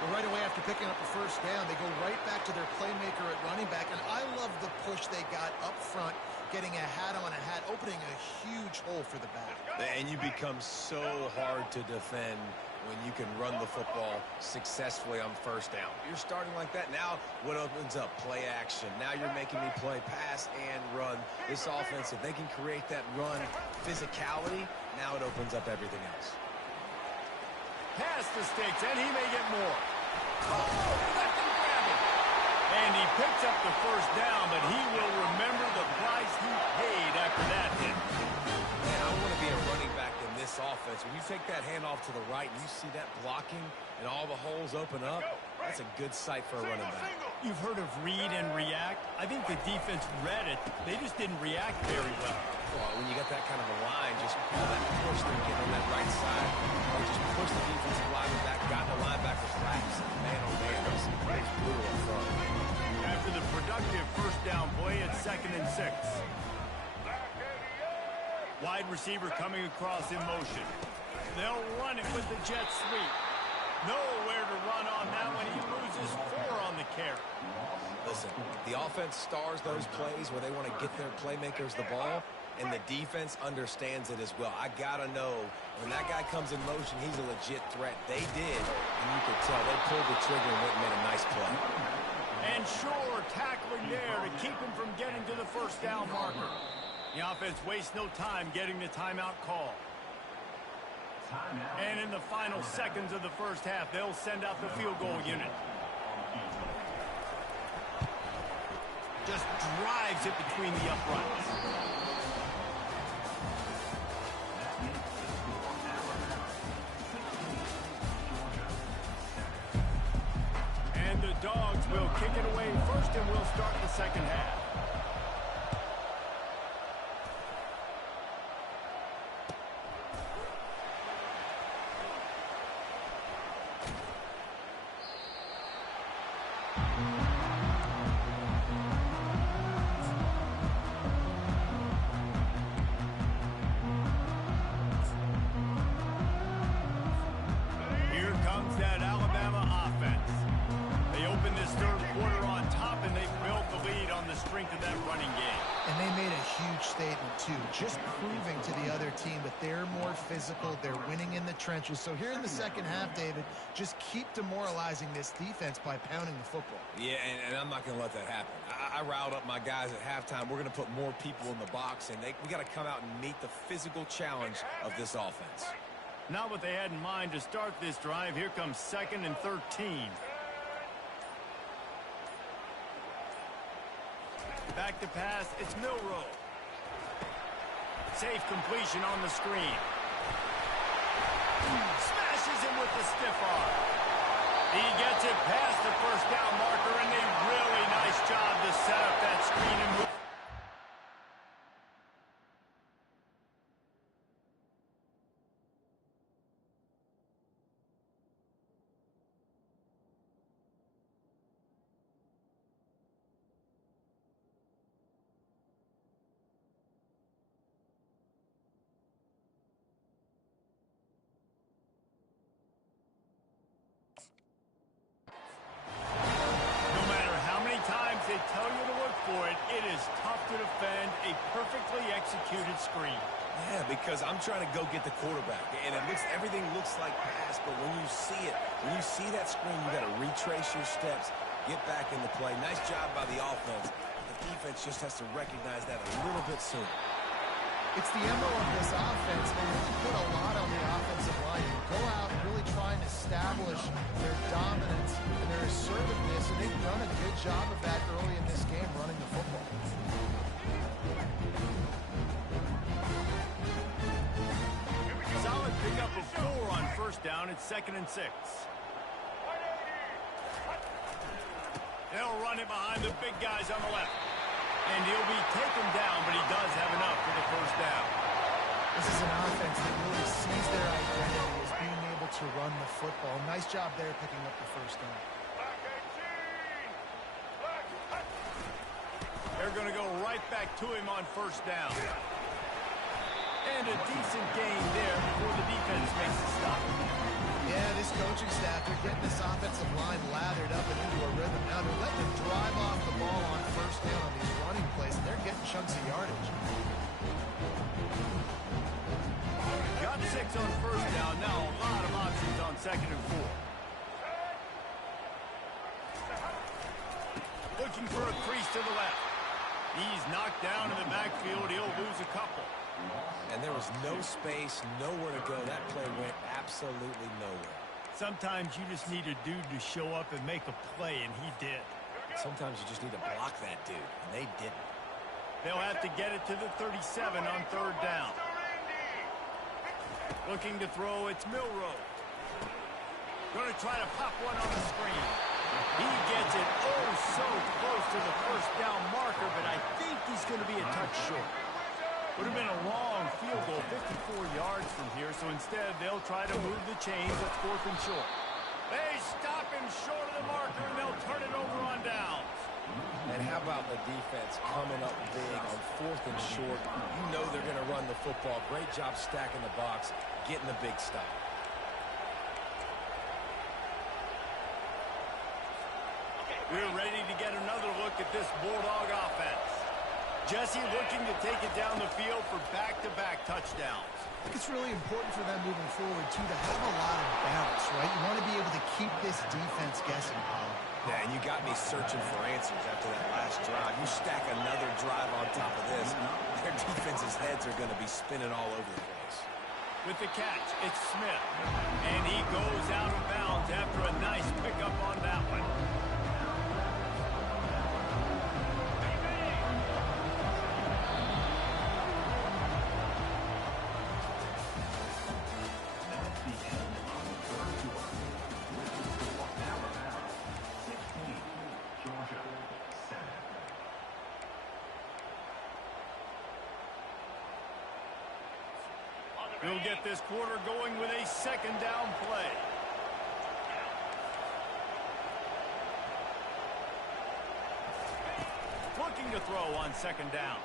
Well, right away after picking up a first down, they go right back to their playmaker at running back, and I love the push they got up front, getting a hat on a hat, opening a huge hole for the back. And you become so hard to defend when you can run the football successfully on first down. You're starting like that. Now what opens up? Play action. Now you're making me play pass and run. This offense, if they can create that run physicality, now it opens up everything else. Past the sticks, and he may get more. Oh, let them grab him. And he picks up the first down, but he will remember the price he paid after that hit. Man, I want to be a running back in this offense. When you take that handoff to the right and you see that blocking and all the holes open up, that's a good sight for a running back. You've heard of read and react. I think the defense read it. They just didn't react very well. Well, when you got that kind of a line, just all that push they're getting on that right side, they just push the defensive lineman back, got the linebackers laps, and man, oh man, that was brutal up front. After the productive first down play, it's 2nd and 6. Wide receiver coming across in motion. They'll run it with the jet sweep. Nowhere to run on that one. He loses 4 on the carry. Listen, the offense stars those plays where they want to get their playmakers the ball, and the defense understands it as well. I got to know when that guy comes in motion, he's a legit threat. They did, and you could tell they pulled the trigger and went and made a nice play. And sure, tackling there to keep him from getting to the first down marker. The offense wastes no time getting the timeout call. And in the final seconds of the first half, they'll send out the field goal unit. Just drives it between the uprights. And the Dogs will kick it away first, and we'll start the second half. Here comes that Alabama offense. open this third quarter on top, and they built the lead on the strength of that running game. And they made a huge statement, too, just proving to the other team that they're more physical, they're winning in the trenches. So here in the second half, David, just keep demoralizing this defense by pounding the football. Yeah, and I'm not going to let that happen. I riled up my guys at halftime. We're going to put more people in the box, and we got to come out and meet the physical challenge of this offense. Not what they had in mind to start this drive. Here comes 2nd and 13. Back to pass, it's Milroe. Safe completion on the screen. Smashes him with the stiff arm. He gets it past the first down marker, and a really nice job to set up that screen and move. They tell you to look for it. It is tough to defend a perfectly executed screen. Yeah, because I'm trying to go get the quarterback, and everything looks like pass, but when you see that screen, you got to retrace your steps, get back into play. Nice job by the offense. The defense just has to recognize that a little bit sooner. It's the MO of this offense. They really put a lot on the offensive line. You go out and really try and establish their dominance and their assertiveness, and they've done a good job of that early in this game, running the football. Solid pickup of 4 on first down. It's 2nd and 6. They'll run it behind the big guys on the left. And he'll be taken down, but he does have enough for the first down. This is an offense that really sees their identity as being able to run the football. Nice job there picking up the first down. They're going to go right back to him on first down. And a decent gain there before the defense makes the stop. Yeah, this coaching staff, they're getting this offensive line lathered up and into a rhythm. Now they're letting them drive off the ball on first down on these running plays, and they're getting chunks of yardage. Got 6 on first down. Now a lot of options on 2nd and 4. Looking for a crease to the left. He's knocked down in the backfield. He'll lose a couple. And there was no space, nowhere to go. That play went absolutely nowhere. Sometimes you just need a dude to show up and make a play, and he did. Sometimes you just need to block that dude, and they didn't. They'll have to get it to the 37 on third down. Looking to throw, it's Milroe. Going to try to pop one on the screen. He gets it so close to the first down marker, but I think he's going to be a touch short. Would have been a long field goal, 54 yards from here, so instead they'll try to move the chains at 4th and short. They stop him short of the marker, and they'll turn it over on downs. And how about the defense coming up big on 4th and short? You know they're going to run the football. Great job stacking the box, getting the big stop. We're ready to get another look at this Bulldog offense. Jesse looking to take it down the field for back-to-back touchdowns. I think it's really important for them moving forward, too, to have a lot of bounce, right? You want to be able to keep this defense guessing, Paul. Yeah, and you got me searching for answers after that last drive. You stack another drive on top of this, their defense's heads are going to be spinning all over the place. With the catch, it's Smith. And he goes out of bounds after a nice pickup on that one. He'll get this quarter going with a 2nd down play. Looking to throw on 2nd down.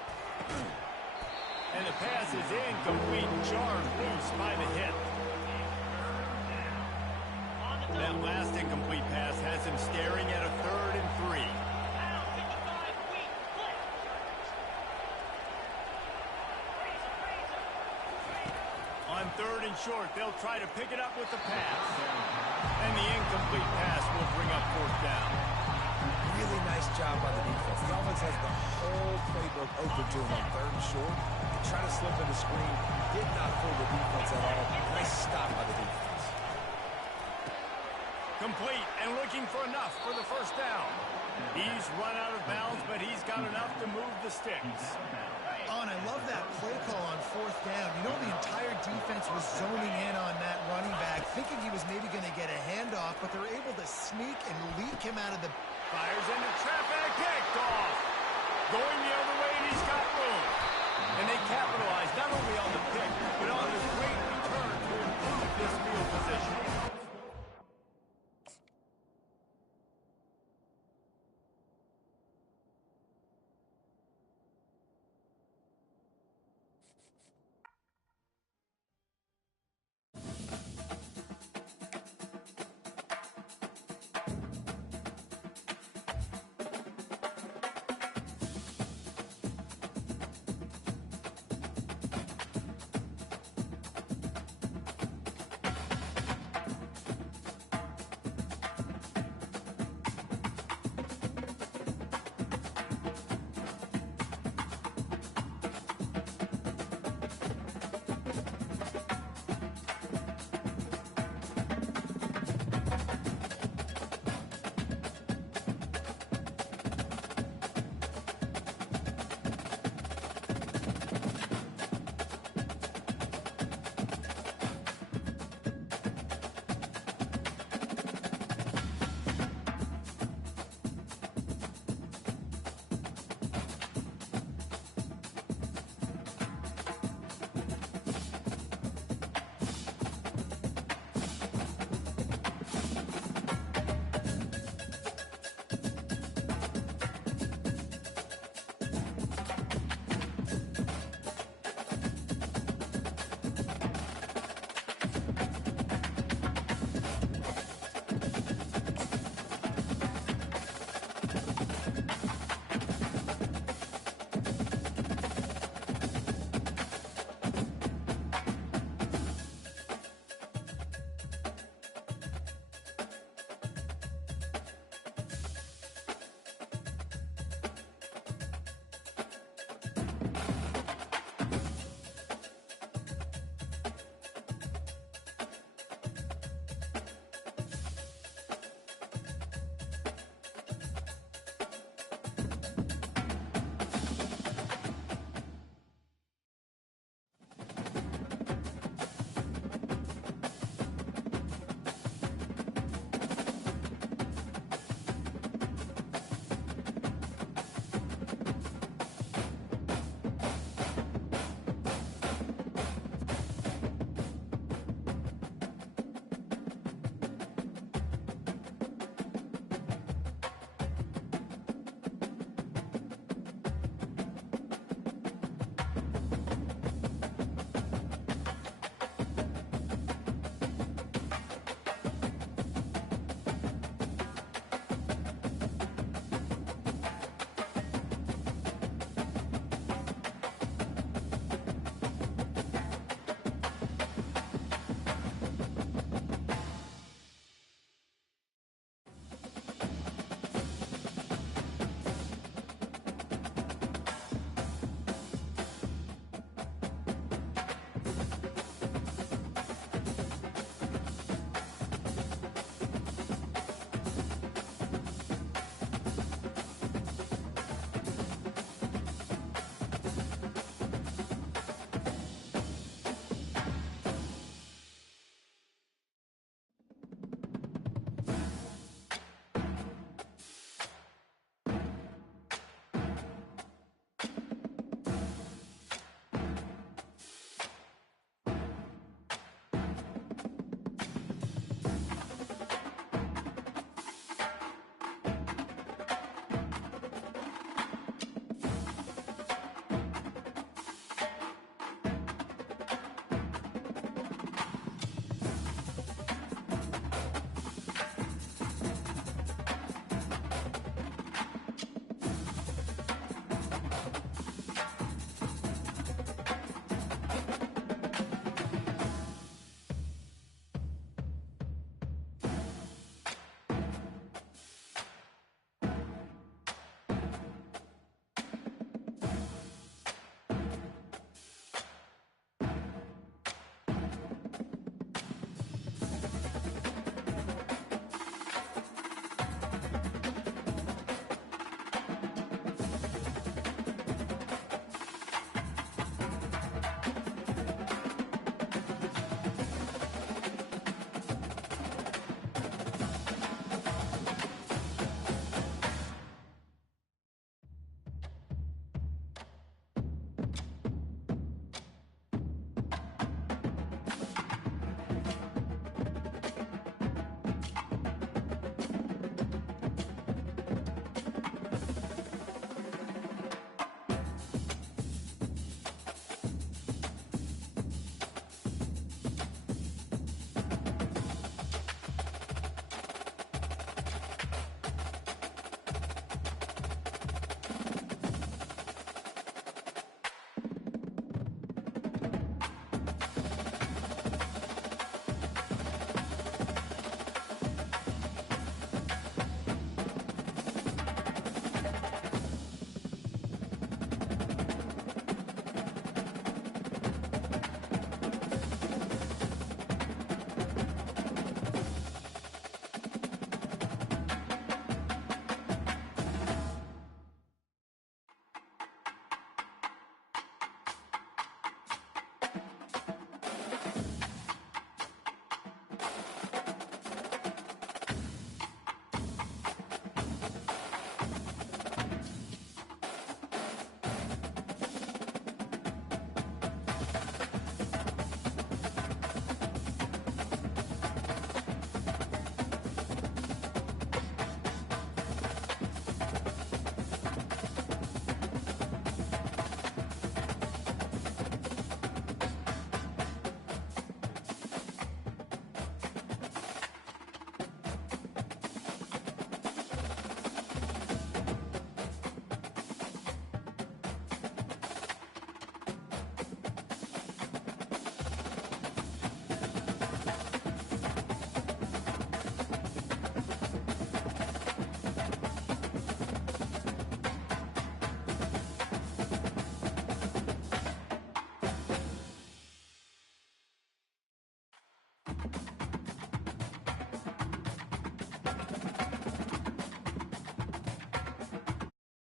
And the pass is incomplete, jarred loose by the hit. That last incomplete pass has him staring at a 3rd and 3. On 3rd and short, they'll try to pick it up with the pass. And the incomplete pass will bring up 4th down. Really nice job by the defense. The offense has the whole playbook open to him on 3rd and short. Try to slip in the screen. Did not fool the defense at all. Nice stop by the defense. Complete and looking for enough for the 1st down. He's run out of bounds, but he's got enough to move the sticks. Oh, and I love that play call on 4th down. You know, the entire defense was zoning in on that running back, thinking he was maybe going to get a handoff, but they're able to sneak and leak him out of the... Fires into traffic, picked off. Going the other way, and he's got room. And they capitalize not only on the pick, but on the great return to improve this field position.